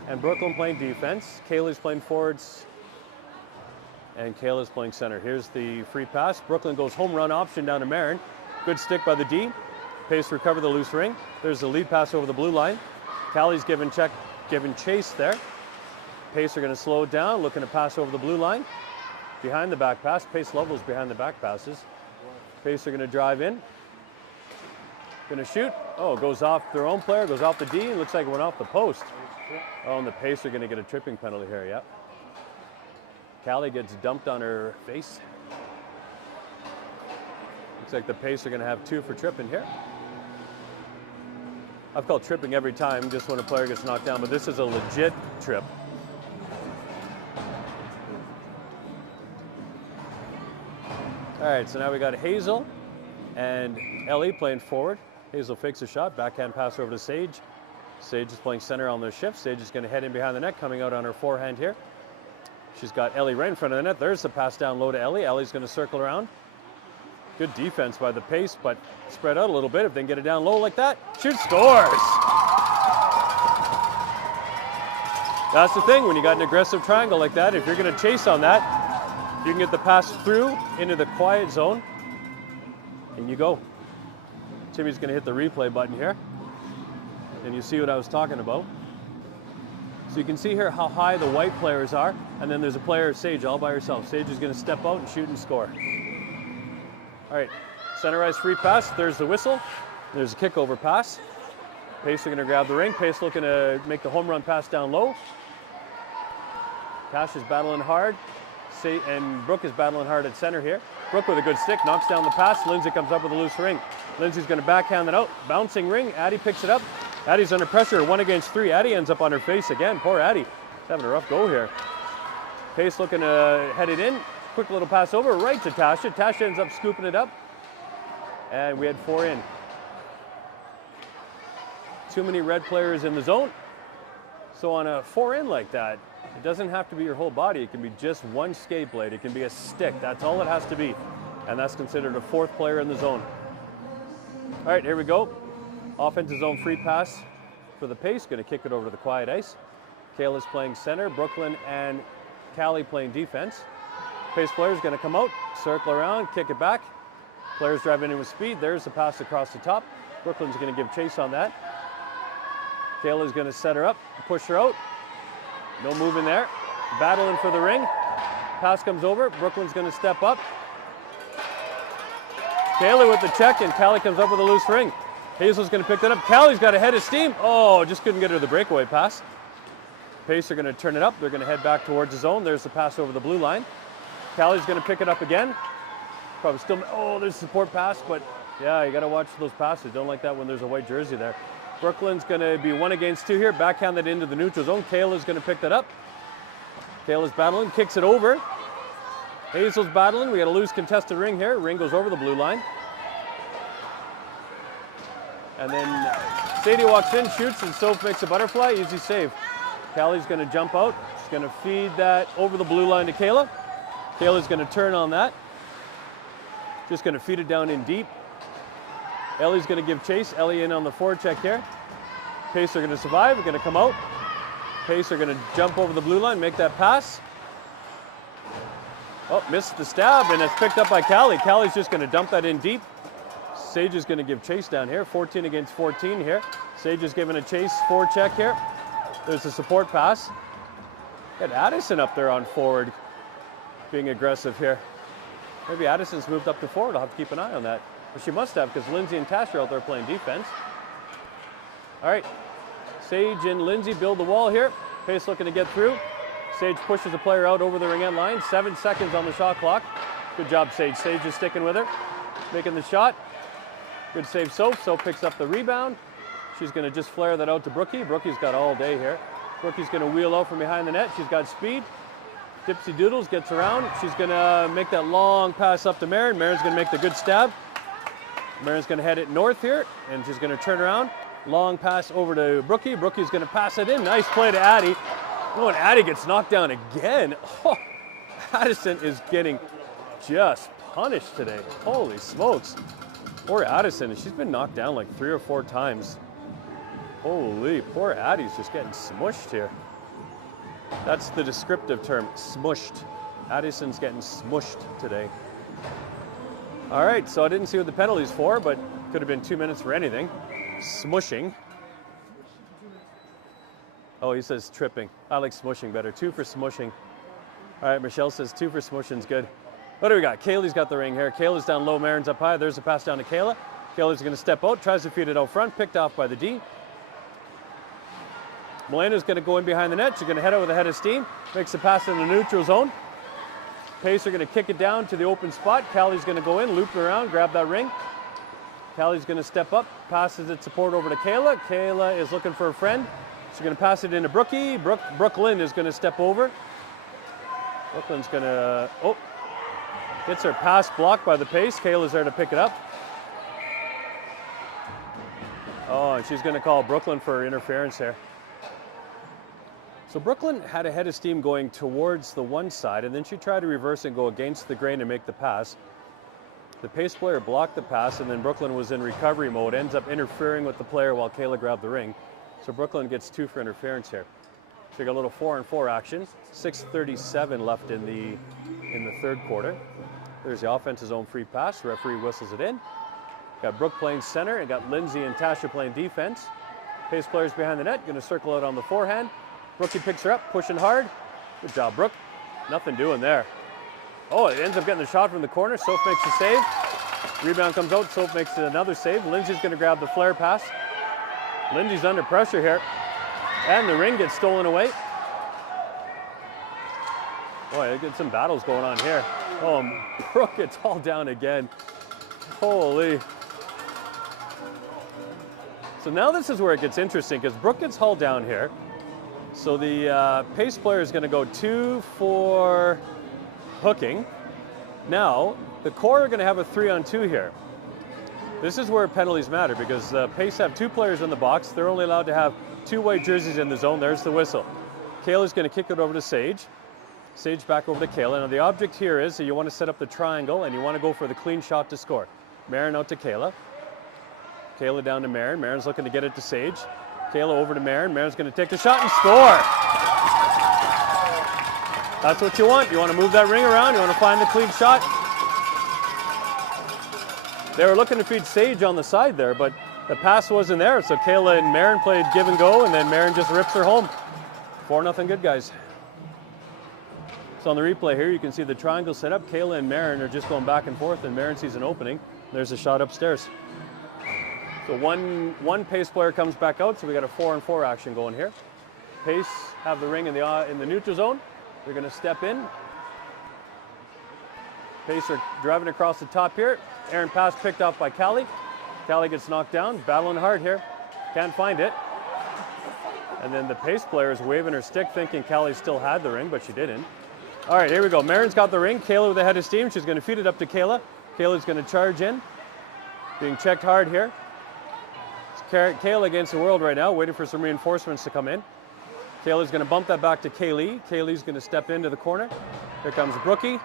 and Brooklyn playing defense. Kaylee's playing forwards and Kayla's playing center. Here's the free pass. Brooklyn goes home run option down to Marin. Good stick by the D. Pace to recover the loose ring. There's the lead pass over the blue line. Callie's giving chase there. Pace are going to slow it down, looking to pass over the blue line. Behind the back pass. Pace levels behind the back passes. Pace are going to drive in. Going to shoot. Oh, goes off their own player, goes off the D. Looks like it went off the post. Oh, and the Pace are going to get a tripping penalty here, yeah. Callie gets dumped on her face. Looks like the Pace are going to have 2 for tripping here. I've called tripping every time, just when a player gets knocked down, but this is a legit trip. All right, so now we got Hazel and Ellie playing forward. Hazel fakes a shot, backhand pass over to Sage. Sage is playing center on their shift. Sage is going to head in behind the net, coming out on her forehand here. She's got Ellie right in front of the net. There's the pass down low to Ellie. Ellie's going to circle around. Good defense by the Pace, but spread out a little bit. If they can get it down low like that, shoot, scores! That's the thing, when you got an aggressive triangle like that, if you're going to chase on that, you can get the pass through into the quiet zone, and you go. Timmy's going to hit the replay button here, and you see what I was talking about. So you can see here how high the white players are, and then there's a player, Sage, all by herself. Sage is going to step out and shoot and score. All right, center ice free pass. There's the whistle. There's a kickover pass. Pace are going to grab the ring. Pace looking to make the home run pass down low. Cash is battling hard. And Brooke is battling hard at center here. Brooke with a good stick, knocks down the pass. Lindsay comes up with a loose ring. Lindsay's going to backhand it out. Bouncing ring. Addie picks it up. Addie's under pressure. 1 against 3. Addie ends up on her face again. Poor Addie. She's having a rough go here. Pace looking to head it in. Quick little pass over right to Tasha. Tasha ends up scooping it up. And we had 4 in. Too many red players in the zone. So on a 4 in like that, it doesn't have to be your whole body. It can be just one skate blade. It can be a stick. That's all it has to be. And that's considered a 4th player in the zone. All right, here we go. Offensive zone free pass for the Pace. Going to kick it over to the quiet ice. Kayla's playing center. Brooklyn and Callie playing defense. Pace player's going to come out, circle around, kick it back. Players driving in with speed. There's the pass across the top. Brooklyn's going to give chase on that. Kayla's going to set her up, push her out. No moving there. Battling for the ring. Pass comes over. Brooklyn's going to step up. Kayla with the check, and Callie comes up with a loose ring. Hazel's going to pick that up. Callie's got a head of steam. Oh, just couldn't get her the breakaway pass. Pace are going to turn it up. They're going to head back towards the zone. There's the pass over the blue line. Callie's going to pick it up again. Probably still, oh, there's a support pass, but yeah, you got to watch those passes. Don't like that when there's a white jersey there. Brooklyn's going to be 1 against 2 here. Backhand that into the neutral zone. Kayla's going to pick that up. Kayla's battling, kicks it over. Hazel's battling. We got a loose contested ring here. Ring goes over the blue line. And then Sadie walks in, shoots, and Soph makes a butterfly. Easy save. Callie's going to jump out. She's going to feed that over the blue line to Kayla. Kayla's going to turn on that. Just going to feed it down in deep. Ellie's going to give chase. Ellie in on the forward check here. Pace are going to survive. We're going to come out. Pace are going to jump over the blue line, make that pass. Oh, missed the stab, and it's picked up by Callie. Callie's just going to dump that in deep. Sage is going to give chase down here. 14 against 14 here. Sage is giving a chase forward check here. There's a support pass. Got Addison up there on forward, being aggressive here. Maybe Addison's moved up to forward. I'll have to keep an eye on that. But she must have, because Lindsay and Tasha are out there playing defense. All right, Sage and Lindsay build the wall here. Pace looking to get through. Sage pushes the player out over the ring end line. 7 seconds on the shot clock. Good job, Sage. Sage is sticking with her, making the shot. Good save, Soph. Soph picks up the rebound. She's going to just flare that out to Brookie. Brookie's got all day here. Brookie's going to wheel out from behind the net. She's got speed. Dipsy Doodles gets around. She's going to make that long pass up to Marin. Marin's going to make the good stab. Marin's going to head it north here, and she's going to turn around. Long pass over to Brookie. Brookie's going to pass it in. Nice play to Addie. Oh, and Addie gets knocked down again. Oh, Addison is getting just punished today. Holy smokes. Poor Addison. She's been knocked down like 3 or 4 times. Holy, poor Addie's just getting smushed here. That's the descriptive term, smushed. Addison's getting smushed today. All right, so I didn't see what the penalty's for, but could have been 2 minutes for anything. Smushing. Oh, he says tripping. I like smushing better. 2 for smushing. All right, Michelle says 2 for smushing's good. What do we got? Kaylee's got the ring here. Kayla's down low, Marin's up high. There's a pass down to Kayla. Kayla's going to step out, tries to feed it out front, picked off by the D. Melena's going to go in behind the net. She's going to head out with a head of steam. Makes the pass in the neutral zone. Pace are going to kick it down to the open spot. Callie's going to go in, loop around, grab that ring. Callie's going to step up, passes its support over to Kayla. Kayla is looking for a friend. She's going to pass it into Brookie. Brooklyn is going to step over. Brooklyn's going to, oh, gets her pass blocked by the Pace. Kayla's there to pick it up. Oh, and she's going to call Brooklyn for interference here. So Brooklyn had a head of steam going towards the one side, and then she tried to reverse and go against the grain and make the pass. The Pace player blocked the pass, and then Brooklyn was in recovery mode, ends up interfering with the player while Kayla grabbed the ring. So Brooklyn gets 2 for interference here. So you got a little 4-on-4 action. 6:37 left in the third quarter. There's the offensive zone free pass. The referee whistles it in. Got Brooke playing center, and got Lindsay and Tasha playing defense. Pace players behind the net, going to circle out on the forehand. Brookie picks her up, pushing hard. Good job, Brooke. Nothing doing there. Oh, it ends up getting the shot from the corner. Soph makes a save. Rebound comes out. Soph makes another save. Lindsay's going to grab the flare pass. Lindsay's under pressure here. And the ring gets stolen away. Boy, I get some battles going on here. Oh, Brooke gets all down again. Holy. So now this is where it gets interesting because Brooke gets hauled down here. So the pace player is going to go 2 for hooking. Now, the core are going to have a 3-on-2 here. This is where penalties matter because the pace have 2 players in the box. They're only allowed to have 2 white jerseys in the zone. There's the whistle. Kayla's going to kick it over to Sage. Sage back over to Kayla. Now the object here is that you want to set up the triangle and you want to go for the clean shot to score. Marin out to Kayla. Kayla down to Marin. Marin's looking to get it to Sage. Kayla over to Marin. Marin's going to take the shot and score. That's what you want. You want to move that ring around. You want to find the clean shot. They were looking to feed Sage on the side there, but the pass wasn't there. So Kayla and Marin played give and go, and then Marin just rips her home. 4-0 good, guys. So on the replay here, you can see the triangle set up. Kayla and Marin are just going back and forth, and Marin sees an opening. There's a shot upstairs. So one pace player comes back out, so we got a 4-on-4 action going here. Pace have the ring in the neutral zone. They're going to step in. Pace are driving across the top here. Aaron pass picked off by Callie. Callie gets knocked down, battling hard here. Can't find it. And then the pace player is waving her stick thinking Callie still had the ring, but she didn't. All right, here we go. Marin's got the ring. Kayla with a head of steam. She's going to feed it up to Kayla. Kayla's going to charge in. Being checked hard here. It's Kayla against the world right now, waiting for some reinforcements to come in. Kayla's going to bump that back to Kaylee. Kaylee's going to step into the corner. Here comes Brookie.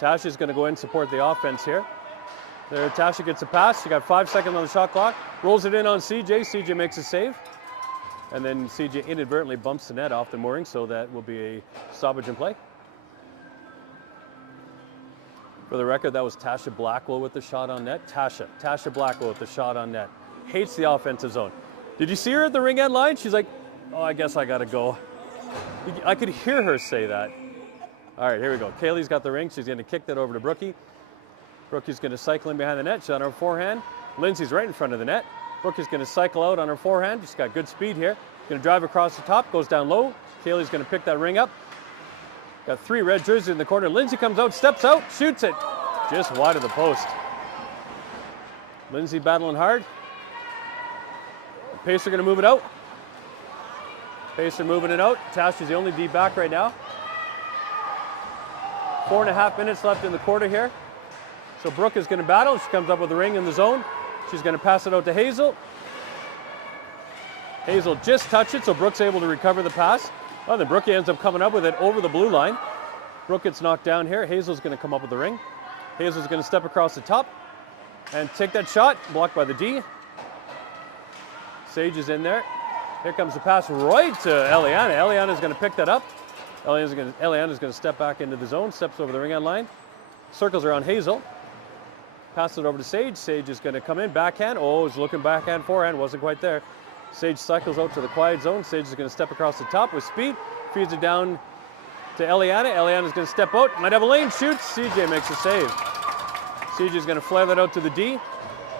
Tasha's going to go in and support the offense here. There, Tasha gets a pass. She got 5 seconds on the shot clock. Rolls it in on CJ. CJ makes a save. And then CJ inadvertently bumps the net off the mooring, so that will be a stoppage in play. For the record, that was Tasha Blackwell with the shot on net. Tasha Blackwell with the shot on net. Hates the offensive zone. Did you see her at the ring end line? She's like, oh, I guess I got to go. I could hear her say that. All right, here we go. Kaylee's got the ring. She's going to kick that over to Brookie. Brookie's going to cycle in behind the net. She's on her forehand. Lindsay's right in front of the net. Brookie's going to cycle out on her forehand. She's got good speed here. Going to drive across the top, goes down low. Kaylee's going to pick that ring up. Got 3 red jerseys in the corner. Lindsay comes out, steps out, shoots it. Just wide of the post. Lindsay battling hard. Pacer going to move it out. Pacer moving it out. Tasha's the only D back right now. 4.5 minutes left in the quarter here. So Brooke is going to battle. She comes up with the ring in the zone. She's going to pass it out to Hazel. Hazel just touched it, so Brooke's able to recover the pass. Oh, then Brooke ends up coming up with it over the blue line. Brooke gets knocked down here. Hazel's going to come up with the ring. Hazel's going to step across the top and take that shot, blocked by the D. Sage is in there. Here comes the pass right to Eliana. Eliana's going to pick that up. Eliana's going to step back into the zone, steps over the ring end line. Circles around Hazel. Pass it over to Sage. Sage is going to come in, backhand. Oh, he's looking backhand, forehand, wasn't quite there. Sage cycles out to the quiet zone. Sage is going to step across the top with speed. Feeds it down to Eliana. Eliana's going to step out. Might have a lane, shoots. CJ makes a save. CJ is going to flare that out to the D.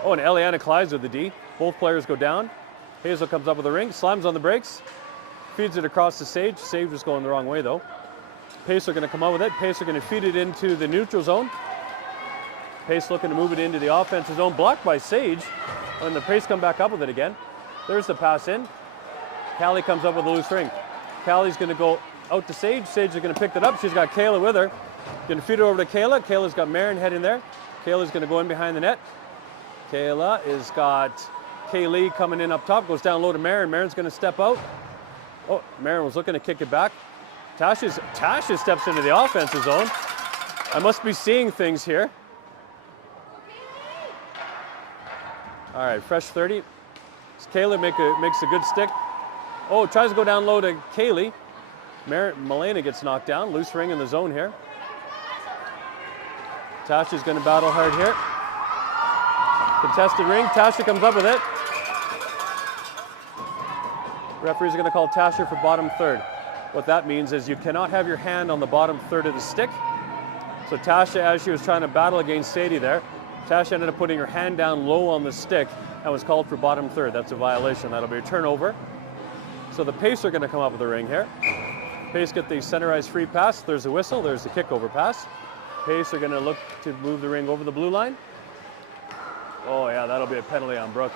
Oh, and Eliana collides with the D. Both players go down. Hazel comes up with the ring, slams on the brakes. Feeds it across to Sage. Sage was going the wrong way, though. Pace are going to come out with it. Pace are going to feed it into the neutral zone. Pace looking to move it into the offensive zone. Blocked by Sage. And the Pace come back up with it again. There's the pass in. Callie comes up with a loose ring. Callie's going to go out to Sage. Sage is going to pick that up. She's got Kayla with her. Going to feed it over to Kayla. Kayla's got Marin head in there. Kayla's going to go in behind the net. Kayla has got Kaylee coming in up top. Goes down low to Marin. Marin's going to step out. Oh, Marin was looking to kick it back. Tasha steps into the offensive zone. I must be seeing things here. All right, fresh 30. Kayla makes a good stick. Oh, tries to go down low to Kaylee. Milena gets knocked down. Loose ring in the zone here. Tasha's going to battle hard here. Contested ring. Tasha comes up with it. Referees are going to call Tasha for bottom third. What that means is you cannot have your hand on the bottom third of the stick. So Tasha, as she was trying to battle against Sadie there, Tasha ended up putting her hand down low on the stick and was called for bottom third. That's a violation. That'll be a turnover. So the Pace are going to come up with the ring here. Pace get the centerized free pass. There's a whistle. There's the kickover pass. Pace are going to look to move the ring over the blue line. Oh yeah, that'll be a penalty on Brooke.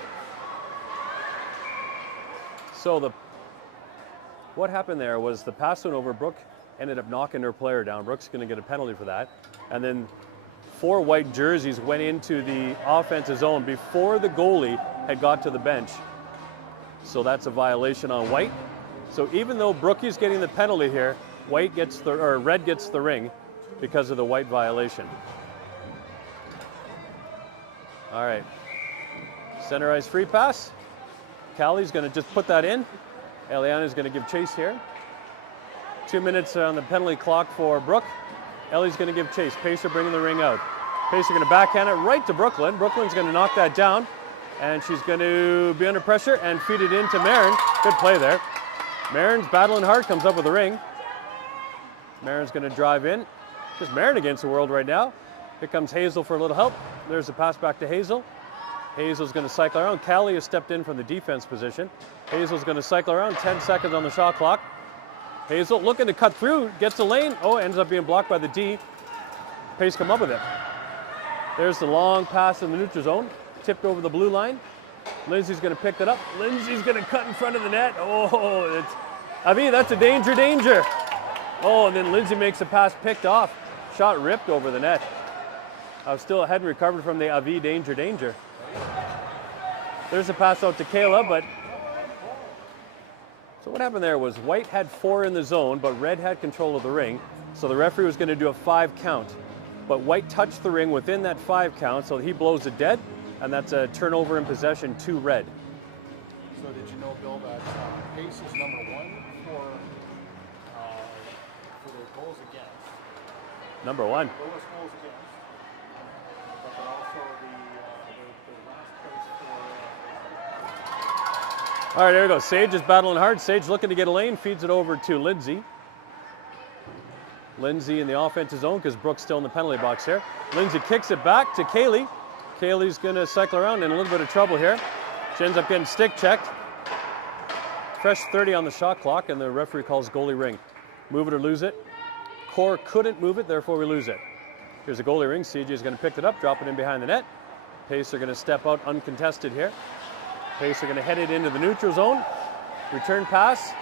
So what happened there was the pass went over. Brooke ended up knocking her player down. Brooke's going to get a penalty for that. And then 4 white jerseys went into the offensive zone before the goalie had got to the bench. So that's a violation on white. So even though Brookie's getting the penalty here, red gets the ring because of the white violation. All right. Center ice free pass. Callie's going to just put that in. Eliana's going to give chase here. 2 minutes on the penalty clock for Brooke. Ellie's going to give chase. Pacer bringing the ring out. Pacer going to backhand it right to Brooklyn. Brooklyn's going to knock that down. And she's going to be under pressure and feed it into Marin. Good play there. Marin's battling hard, comes up with the ring. Marin's going to drive in. Just Marin against the world right now. Here comes Hazel for a little help. There's the pass back to Hazel. Hazel's going to cycle around. Callie has stepped in from the defense position. Hazel's going to cycle around. 10 seconds on the shot clock. Hazel looking to cut through, gets the lane. Oh, ends up being blocked by the D. Pace come up with it. There's the long pass in the neutral zone. Tipped over the blue line. Lindsay's going to pick it up. Lindsay's going to cut in front of the net. Oh, that's a danger. Oh, and then Lindsay makes a pass picked off. Shot ripped over the net. I hadn't recovered from the Avi danger. There's a pass out to Kayla, but so what happened there was white had 4 in the zone, but red had control of the ring. So the referee was going to do a 5 count. But white touched the ring within that 5 count, so he blows it dead, and that's a turnover in possession to red. So did you know, Bill, that Pace is number 1 for the goals against? Number 1. Lowest goals against. But they're also the last place for... All right, there we go. Sage is battling hard. Sage looking to get a lane, feeds it over to Lindsay. Lindsay in the offensive zone because Brooke's still in the penalty box here. Lindsay kicks it back to Kaylee. Kaylee's going to cycle around in a little bit of trouble here. She ends up getting stick checked. Fresh 30 on the shot clock, and the referee calls goalie ring. Move it or lose it. Core couldn't move it, therefore we lose it. Here's a goalie ring. CJ is going to pick it up, drop it in behind the net. Pace are going to step out uncontested here. Pace are going to head it into the neutral zone. Return pass.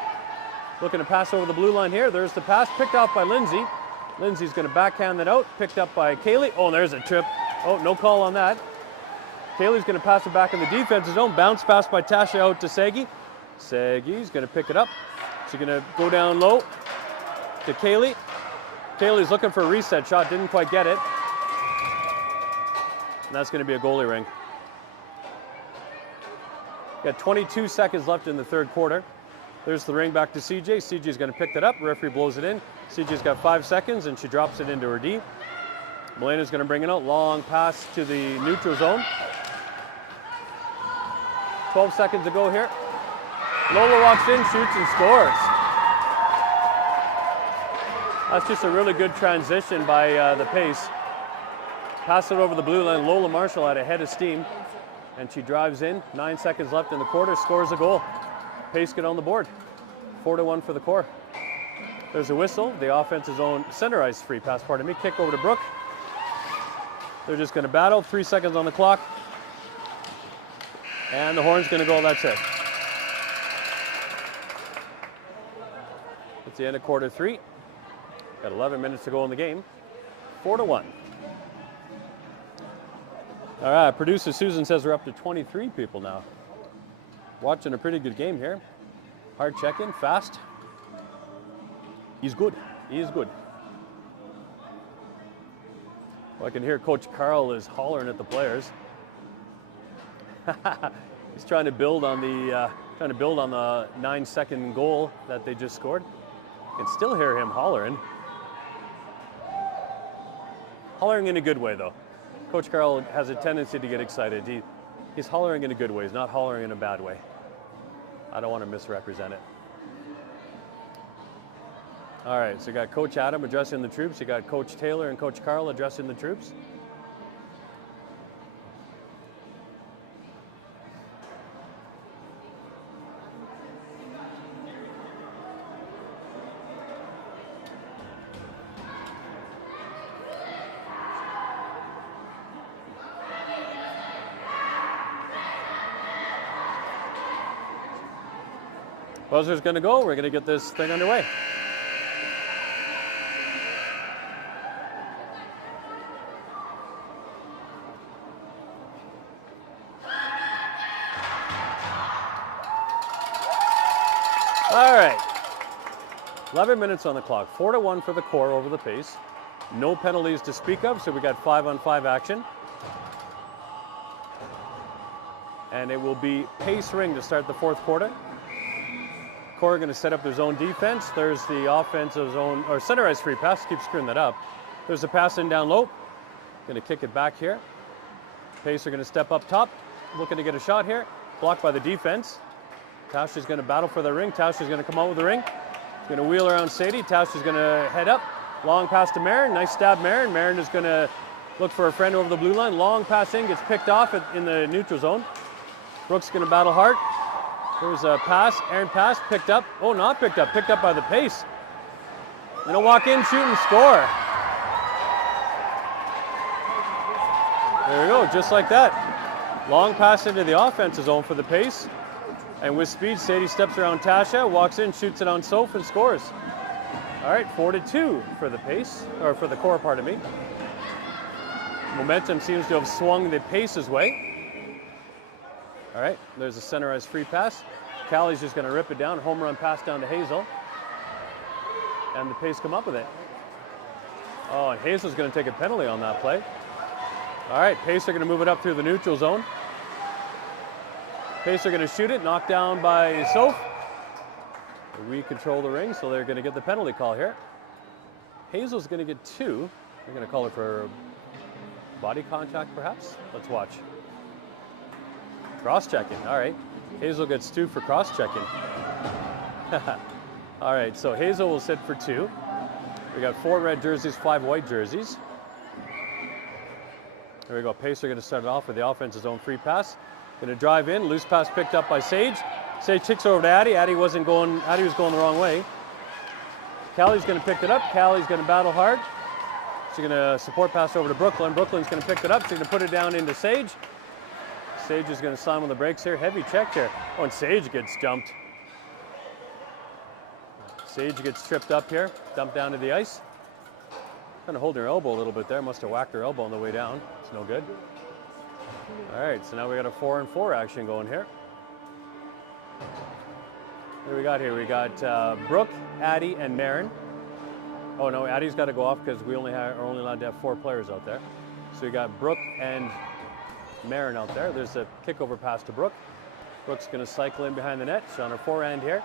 Looking to pass over the blue line here. There's the pass picked off by Lindsay. Lindsay's going to backhand it out. Picked up by Kaylee. Oh, there's a trip. Oh, no call on that. Kaylee's going to pass it back in the defensive zone. Bounce pass by Tasha out to Segi. Segi's going to pick it up. She's going to go down low to Kaylee. Kaylee's looking for a reset shot. Didn't quite get it. And that's going to be a goalie ring. Got 22 seconds left in the third quarter. There's the ring back to CJ. CJ's going to pick that up. Referee blows it in. CJ's got 5 seconds, and she drops it into her D. Melena's going to bring it out. Long pass to the neutral zone. 12 seconds to go here. Lola walks in, shoots, and scores. That's just a really good transition by the Pace. Pass it over the blue line. Lola Marshall had a head of steam, and she drives in. 9 seconds left in the quarter, scores a goal. Pace get on the board. 4-1 for the core. There's a whistle. The offensive zone center ice free pass, pardon me. Kick over to Brooke. They're just going to battle. 3 seconds on the clock. And the horn's going to go. That's it. It's the end of quarter 3. Got 11 minutes to go in the game. 4-1. All right, producer Susan says we're up to 23 people now. Watching a pretty good game here. Hard check-in, fast. He's good. He is good. Well, I can hear Coach Carl is hollering at the players. He's trying to build on the 9-second goal that they just scored. You can still hear him hollering. Hollering in a good way, though. Coach Carl has a tendency to get excited. He's hollering in a good way. He's not hollering in a bad way. I don't want to misrepresent it. All right, so you got Coach Adam addressing the troops. You got Coach Taylor and Coach Carl addressing the troops. Buzzer's going to go. We're going to get this thing underway. All right. 11 minutes on the clock. 4-1 for the core over the pace. No penalties to speak of, so we got 5-on-5 action. And it will be pace ring to start the fourth quarter. Core going to set up their zone defense. There's the offensive zone, or center ice free pass. Keep screwing that up. There's a pass in down low. Going to kick it back here. Pace are going to step up top. Looking to get a shot here. Blocked by the defense. Tausch is going to battle for the ring. Tausch is going to come out with the ring. He's going to wheel around Sadie. Tausch is going to head up. Long pass to Marin. Nice stab, Marin. Marin is going to look for a friend over the blue line. Long pass in. Gets picked off in the neutral zone. Brooks going to battle hard. There's a pass. Aaron pass. Picked up. Oh, not picked up. Picked up by the pace. Going to walk in, shoot, and score. There we go. Just like that. Long pass into the offensive zone for the pace. And with speed, Sadie steps around Tasha, walks in, shoots it on Soph, and scores. All right, 4-2 for the pace, or for the core, pardon me. Momentum seems to have swung the pace's way. All right, there's a center ice free pass. Callie's just going to rip it down, home run pass down to Hazel. And the pace come up with it. Oh, and Hazel's going to take a penalty on that play. All right, pace are going to move it up through the neutral zone. Pace are going to shoot it, knocked down by Soph. We control the ring, so they're going to get the penalty call here. Hazel's going to get 2. They're going to call it for body contact, perhaps. Let's watch. Cross-checking, all right. Hazel gets 2 for cross-checking. All right, so Hazel will sit for 2. We got 4 red jerseys, 5 white jerseys. There we go. Pace are going to start it off with the offensive zone free pass. Going to drive in, loose pass picked up by Sage. Sage kicks over to Addie. Addie was going the wrong way. Callie's going to pick it up. Callie's going to battle hard. She's going to support pass over to Brooklyn. Brooklyn's going to pick it up. She's going to put it down into Sage. Sage is going to slam on the brakes here. Heavy check here. Oh, and Sage gets jumped. Sage gets tripped up here, dumped down to the ice. Kind of holding her elbow a little bit there. Must have whacked her elbow on the way down. It's no good. All right, so now we got a 4-on-4 action going here. What do we got here? We got Brooke, Addie, and Marin. Oh no, Addie's got to go off because we are only allowed to have 4 players out there. So we got Brooke and Marin out there. There's a kickover pass to Brooke. Brooke's going to cycle in behind the net. She's on her forehand here.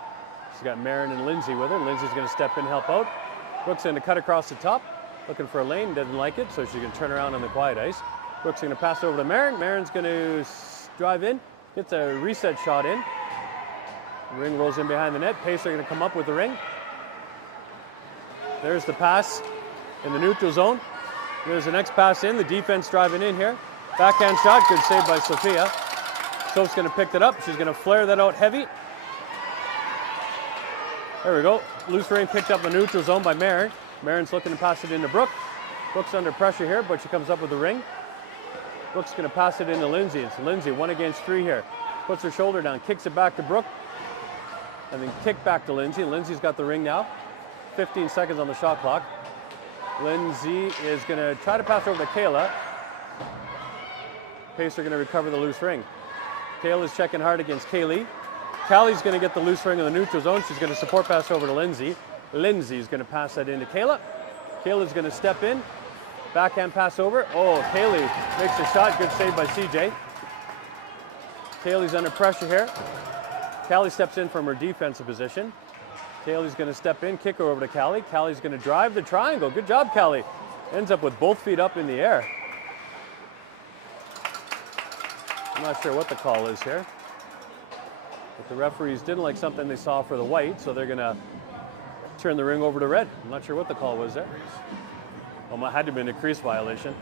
She's got Marin and Lindsay with her. Lindsay's going to step in and help out. Brooke's going to cut across the top, looking for a lane. Doesn't like it, so she's going to turn around on the quiet ice. Brooke's going to pass over to Marin. Marin's going to drive in, gets a reset shot in. The ring rolls in behind the net. Pacer going to come up with the ring. There's the pass in the neutral zone. There's the next pass in. The defense driving in here. Backhand shot, good save by Sophia. Soph's going to pick that up. She's going to flare that out heavy. There we go. Loose ring picked up in the neutral zone by Marin. Marin's looking to pass it into Brooke. Brooke's under pressure here, but she comes up with the ring. Brooke's going to pass it into Lindsay. It's Lindsay, 1 against 3 here. Puts her shoulder down, kicks it back to Brooke, and then kick back to Lindsay. Lindsay's got the ring now. 15 seconds on the shot clock. Lindsay is going to try to pass over to Kayla. Pacer going to recover the loose ring. Kayla's checking hard against Kaylee. Callie's going to get the loose ring in the neutral zone. She's going to support pass over to Lindsay. Lindsay's going to pass that into Kayla. Kayla's going to step in. Backhand pass over. Oh, Kaylee makes a shot. Good save by CJ. Kaylee's under pressure here. Callie steps in from her defensive position. Kaylee's going to step in, kick her over to Callie. Callie's going to drive the triangle. Good job, Callie. Ends up with both feet up in the air. I'm not sure what the call is here. But the referees didn't like something they saw for the white, so they're going to turn the ring over to red. I'm not sure what the call was there. Well, it had to be a crease violation.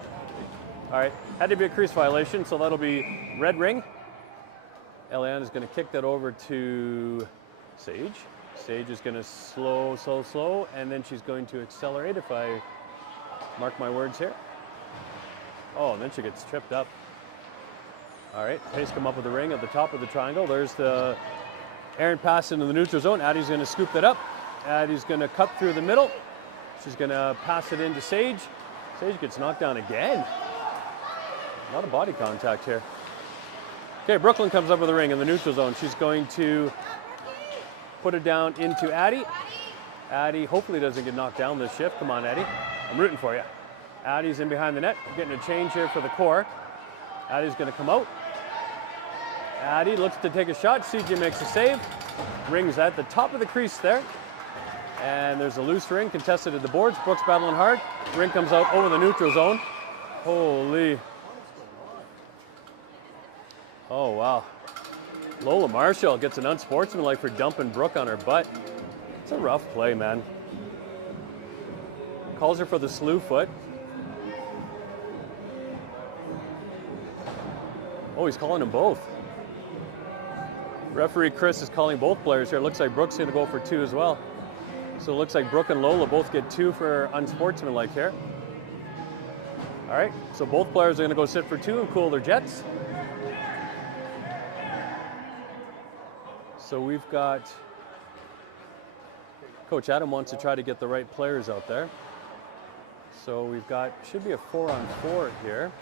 All right, had to be a crease violation, so that'll be red ring. Eliane is going to kick that over to Sage. Sage is going to slow, and then she's going to accelerate if I mark my words here. Oh, and then she gets tripped up. All right, Pace come up with the ring at the top of the triangle. There's the Erin passes into the neutral zone. Addie's going to scoop that up. Addie's going to cut through the middle. She's going to pass it into Sage. Sage gets knocked down again. A lot of body contact here. Okay, Brooklyn comes up with the ring in the neutral zone. She's going to put it down into Addie. Addie hopefully doesn't get knocked down this shift. Come on, Addie. I'm rooting for you. Addie's in behind the net. Getting a change here for the core. Addie's going to come out. Addie looks to take a shot. CJ makes a save. Ring's at the top of the crease there. And there's a loose ring contested at the boards. Brooks battling hard. Ring comes out over the neutral zone. Holy. Oh, wow. Lola Marshall gets an unsportsmanlike for dumping Brooke on her butt. It's a rough play, man. Calls her for the slew foot. Oh, he's calling them both. Referee Chris is calling both players here. Looks like Brooke's going to go for 2 as well. So it looks like Brooke and Lola both get 2 for unsportsmanlike here. All right, so both players are going to go sit for 2 and cool their jets. So we've got Coach Adam wants to try to get the right players out there. So we've got, should be a 4-on-4 here.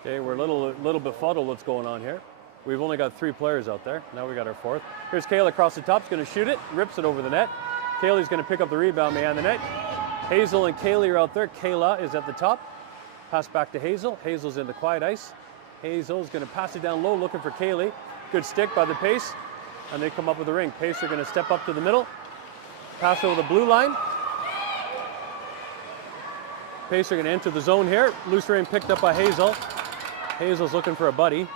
Okay, we're a little befuddled what's going on here. We've only got 3 players out there. Now we got our 4th. Here's Kayla across the top. She's going to shoot it. Rips it over the net. Kaylee's going to pick up the rebound behind the net. Hazel and Kaylee are out there. Kayla is at the top. Pass back to Hazel. Hazel's in the quiet ice. Hazel's going to pass it down low looking for Kaylee. Good stick by the Pace. And they come up with the ring. Pace are going to step up to the middle. Pass over the blue line. Pace are going to enter the zone here. Loose ring picked up by Hazel. Hazel's looking for a buddy.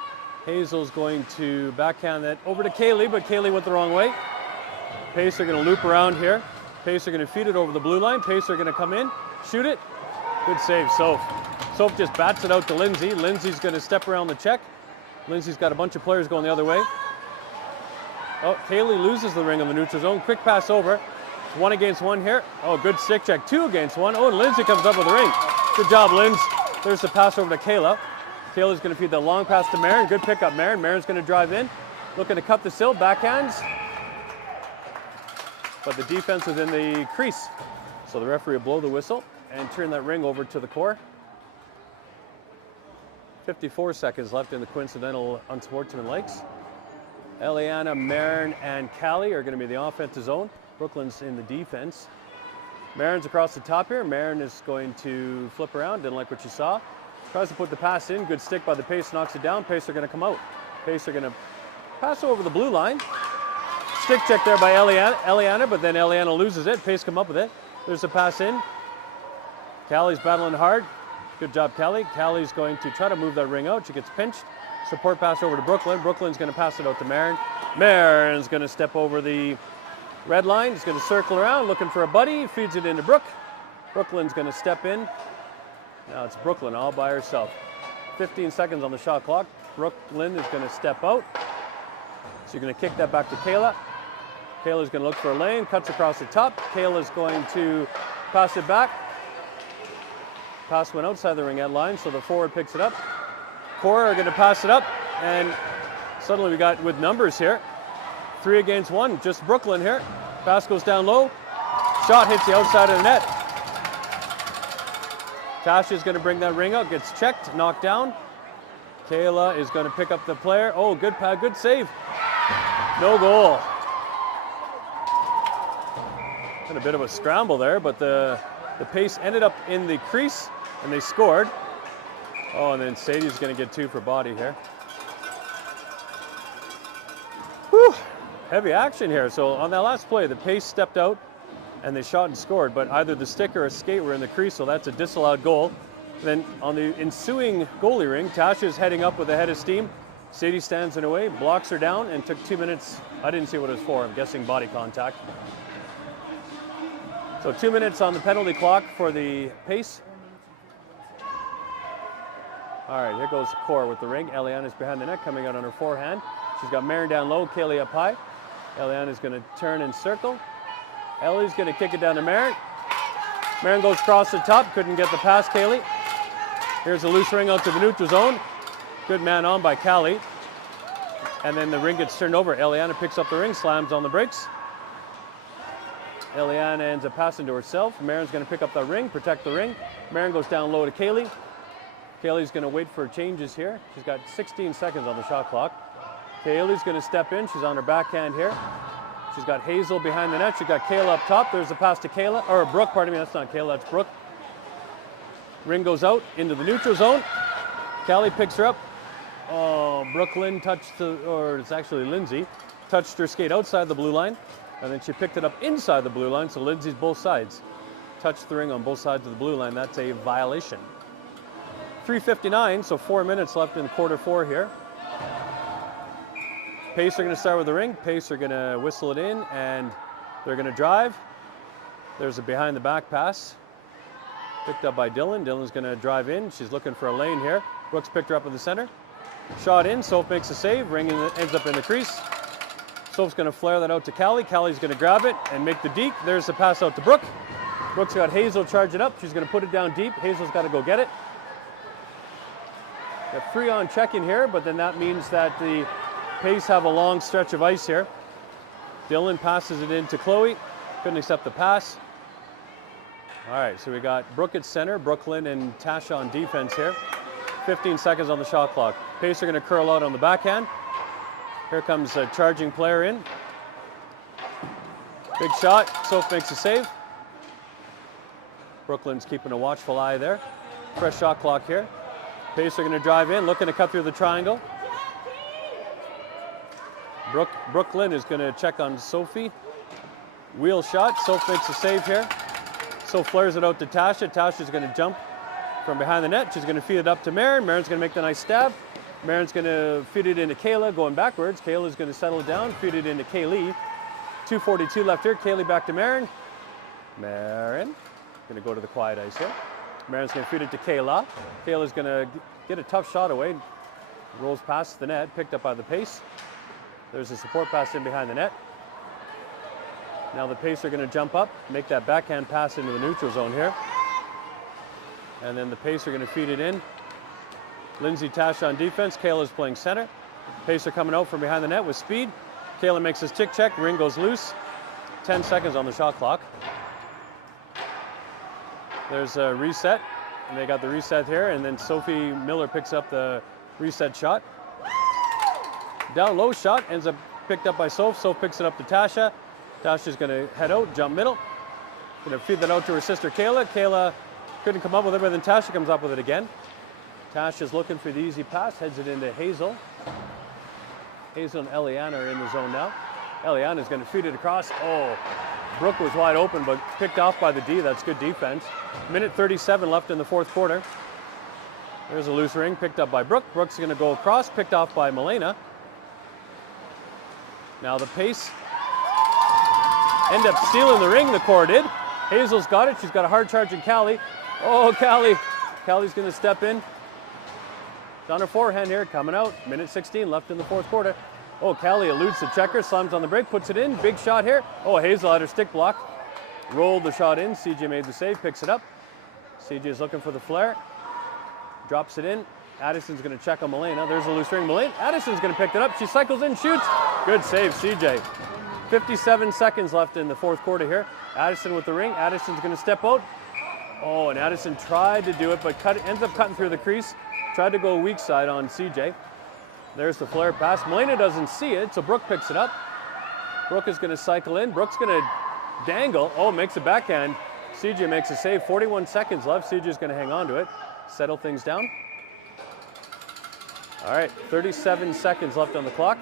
Hazel's going to backhand that over to Kaylee, but Kaylee went the wrong way. Pace are going to loop around here. Pace are going to feed it over the blue line. Pace are going to come in, shoot it. Good save, Soph. Soph just bats it out to Lindsay. Lindsay's going to step around the check. Lindsay's got a bunch of players going the other way. Oh, Kaylee loses the ring on the neutral zone. Quick pass over. 1 against 1 here. Oh, good stick check. 2 against 1. Oh, and Lindsay comes up with the ring. Good job, Linz. There's the pass over to Kayla. Kayla's going to feed the long pass to Marin. Good pickup, Marin. Marin's going to drive in. Looking to cut the sill. Backhands. But the defense was in the crease. So the referee will blow the whistle and turn that ring over to the core. 54 seconds left in the coincidental unsportsmanlikes. Eliana, Marin, and Callie are going to be the offensive zone. Brooklyn's in the defense. Marin's across the top here. Marin is going to flip around. Didn't like what she saw. Tries to put the pass in. Good stick by the Pace. Knocks it down. Pace are going to come out. Pace are going to pass over the blue line. Stick check there by Eliana, but then Eliana loses it. Pace come up with it. There's a pass in. Callie's battling hard. Good job, Callie. Callie's going to try to move that ring out. She gets pinched. Support pass over to Brooklyn. Brooklyn's going to pass it out to Marin. Marin's going to step over the red line. He's going to circle around looking for a buddy. Feeds it into Brooke. Brooklyn's going to step in. Now it's Brooklyn all by herself. 15 seconds on the shot clock. Brooklyn is going to step out. She's going to kick that back to Kayla. Kayla's going to look for a lane. Cuts across the top. Kayla's going to pass it back. Pass went outside the ring end line, so the forward picks it up. Cora are going to pass it up, and suddenly we got with numbers here. 3 against 1, just Brooklyn here. Pass goes down low. Shot hits the outside of the net. Tasha's going to bring that ring out, gets checked, knocked down. Kayla is going to pick up the player. Oh, good save. No goal. Had a bit of a scramble there, but the Pace ended up in the crease, and they scored. Oh, and then Sadie's going to get 2 for body here. Whew, heavy action here. So on that last play, the Pace stepped out, and they shot and scored, but either the stick or a skate were in the crease, so that's a disallowed goal. Then on the ensuing goalie ring, Tasha's heading up with a head of steam. Sadie stands in her way, blocks her down, and took 2 minutes. I didn't see what it was for. I'm guessing body contact. So 2 minutes on the penalty clock for the Pace. All right, here goes Cora with the ring. Eliana's behind the net, coming out on her forehand. She's got Marin down low, Kaylee up high. Eliana's going to turn and circle. Ellie's going to kick it down to Marin. Marin goes across the top, couldn't get the pass, Kaylee. Here's a loose ring out to the neutral zone. Good man on by Callie. and then the ring gets turned over. Eliana picks up the ring, slams on the brakes. Eliana ends up passing to herself. Marin's going to pick up the ring, protect the ring. Marin goes down low to Kaylee. Kaylee's going to wait for changes here. She's got 16 seconds on the shot clock. Kaylee's going to step in. She's on her backhand here. She's got Hazel behind the net. She's got Kayla up top. There's the pass to Kayla, or Brooke, pardon me. That's not Kayla, that's Brooke. Ring goes out into the neutral zone. Callie picks her up. Oh, Brooklyn touched, or it's actually Lindsay, touched her skate outside the blue line, and then she picked it up inside the blue line, so Lindsay's both sides. Touched the ring on both sides of the blue line. That's a violation. 3:59, so 4 minutes left in quarter four here. Pace are going to start with the ring. Pace are going to whistle it in, and they're going to drive. There's a behind the back pass. Picked up by Dylan. Dylan's going to drive in. She's looking for a lane here. Brooks picked her up in the center. Shot in. Soph makes a save. Ring ends up in the crease. Soph's going to flare that out to Callie. Callie's going to grab it and make the deke. There's the pass out to Brooke. Brooke's got Hazel charging up. She's going to put it down deep. Hazel's got to go get it. Got 3 on check in here, but then that means that the Pace have a long stretch of ice here. Dylan passes it in to Chloe. Couldn't accept the pass. All right, so we got Brooke at center, Brooklyn and Tasha on defense here. 15 seconds on the shot clock. Pace are going to curl out on the backhand. Here comes a charging player in. Big shot. Soph makes a save. Brooklyn's keeping a watchful eye there. Fresh shot clock here. Pace are going to drive in, looking to cut through the triangle. Brooklyn is going to check on Sophie. Wheel shot. Soph makes a save here. Soph flares it out to Tasha. Tasha's going to jump from behind the net. She's going to feed it up to Marin. Marin's going to make the nice stab. Marin's going to feed it into Kayla, going backwards. Kayla's going to settle it down, feed it into Kaylee. 2:42 left here. Kaylee back to Marin. Marin going to go to the quiet ice here. Marin's going to feed it to Kayla. Kayla's going to get a tough shot away. Rolls past the net, picked up by the Pace. There's a support pass in behind the net. Now the Pace are going to jump up, make that backhand pass into the neutral zone here. And then the Pace are going to feed it in. Lindsay Tasha on defense. Kayla's playing center. Pace are coming out from behind the net with speed. Kayla makes his tick check. Ring goes loose. 10 seconds on the shot clock. There's a reset. And they got the reset here. And then Sophie Miller picks up the reset shot. Down low shot. Ends up picked up by Soph. Soph picks it up to Tasha. Tasha's going to head out, jump middle. Going to feed that out to her sister Kayla. Kayla couldn't come up with it, but then Tasha comes up with it again. Tasha's looking for the easy pass, heads it into Hazel. Hazel and Eliana are in the zone now. Eliana's going to feed it across. Oh, Brooke was wide open, but picked off by the D. That's good defense. Minute 37 left in the fourth quarter. There's a loose ring picked up by Brooke. Brooke's going to go across, picked off by Milena. Now the Pace end up stealing the ring, the core did. Hazel's got it. She's got a hard charging Callie. Oh, Callie. Callie's going to step in. It's on her forehand here, coming out. Minute 16 left in the fourth quarter. Oh, Callie eludes the checker, slams on the break, puts it in. Big shot here. Oh, Hazel had her stick block. Rolled the shot in. CJ made the save, picks it up. CJ is looking for the flare. Drops it in. Addison's going to check on Milena. There's a loose ring. Addison's going to pick it up. She cycles in, shoots. Good save, CJ. 57 seconds left in the fourth quarter here. Addison with the ring. Addison's going to step out. Oh, and Addison tried to do it, but ends up cutting through the crease. Tried to go weak side on CJ. There's the flare pass. Milena doesn't see it, so Brooke picks it up. Brooke is going to cycle in. Brooke's going to dangle. Oh, makes a backhand. CJ makes a save. 41 seconds left. CJ's going to hang on to it. Settle things down. All right, 37 seconds left on the clock.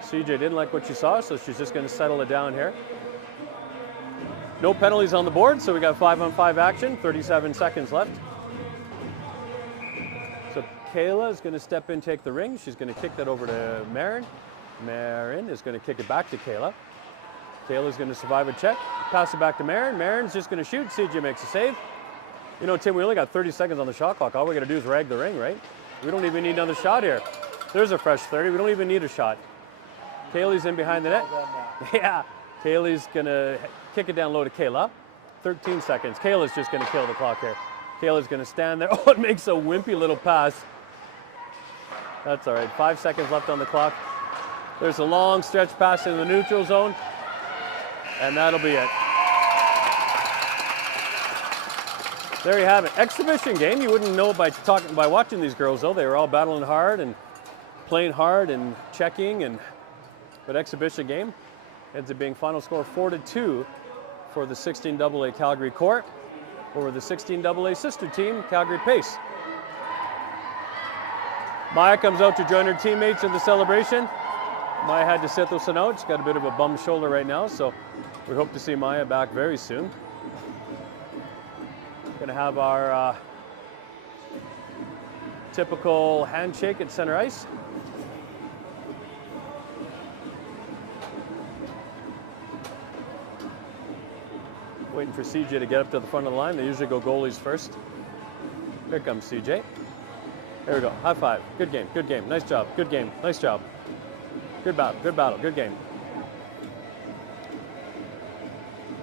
CJ didn't like what she saw, so she's just going to settle it down here. No penalties on the board, so we got 5-on-5 action, 37 seconds left. So Kayla is going to step in, take the ring. She's going to kick that over to Marin. Marin is going to kick it back to Kayla. Kayla's going to survive a check, pass it back to Marin. Marin's just going to shoot. CJ makes a save. You know, Tim, we only got 30 seconds on the shot clock. All we got to do is rag the ring, right? We don't even need another shot here. There's a fresh 30. We don't even need a shot. Kaylee's in behind the net. Yeah, Kaylee's going to kick it down low to Kayla. 13 seconds. Kayla's just going to kill the clock here. Kayla's going to stand there. Oh, it makes a wimpy little pass. That's all right. 5 seconds left on the clock. There's a long stretch pass in the neutral zone, and that'll be it. There you have it. Exhibition game. You wouldn't know by watching these girls though. They were all battling hard and playing hard and checking, but exhibition game ends up being final score 4-2 for the 16AA Calgary Court over the 16AA sister team, Calgary Pace. Maya comes out to join her teammates in the celebration. Maya had to sit this one out. She's got a bit of a bum shoulder right now, so we hope to see Maya back very soon. Going to have our typical handshake at center ice. Waiting for CJ to get up to the front of the line. They usually go goalies first. Here comes CJ. There we go. High five. Good game. Good game. Nice job. Good game. Nice job. Good battle. Good battle. Good game.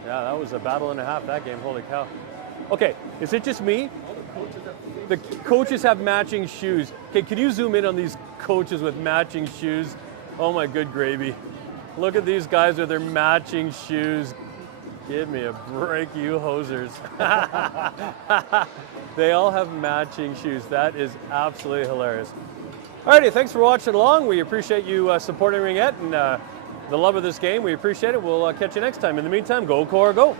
Yeah, that was a battle and a half, that game. Holy cow. Okay, is it just me? The coaches have matching shoes. Okay, can you zoom in on these coaches with matching shoes? Oh my good gravy. Look at these guys with their matching shoes. Give me a break, you hosers. They all have matching shoes. That is absolutely hilarious. Alrighty, thanks for watching along. We appreciate you supporting Ringette and the love of this game. We appreciate it. We'll catch you next time. In the meantime, go Core, go.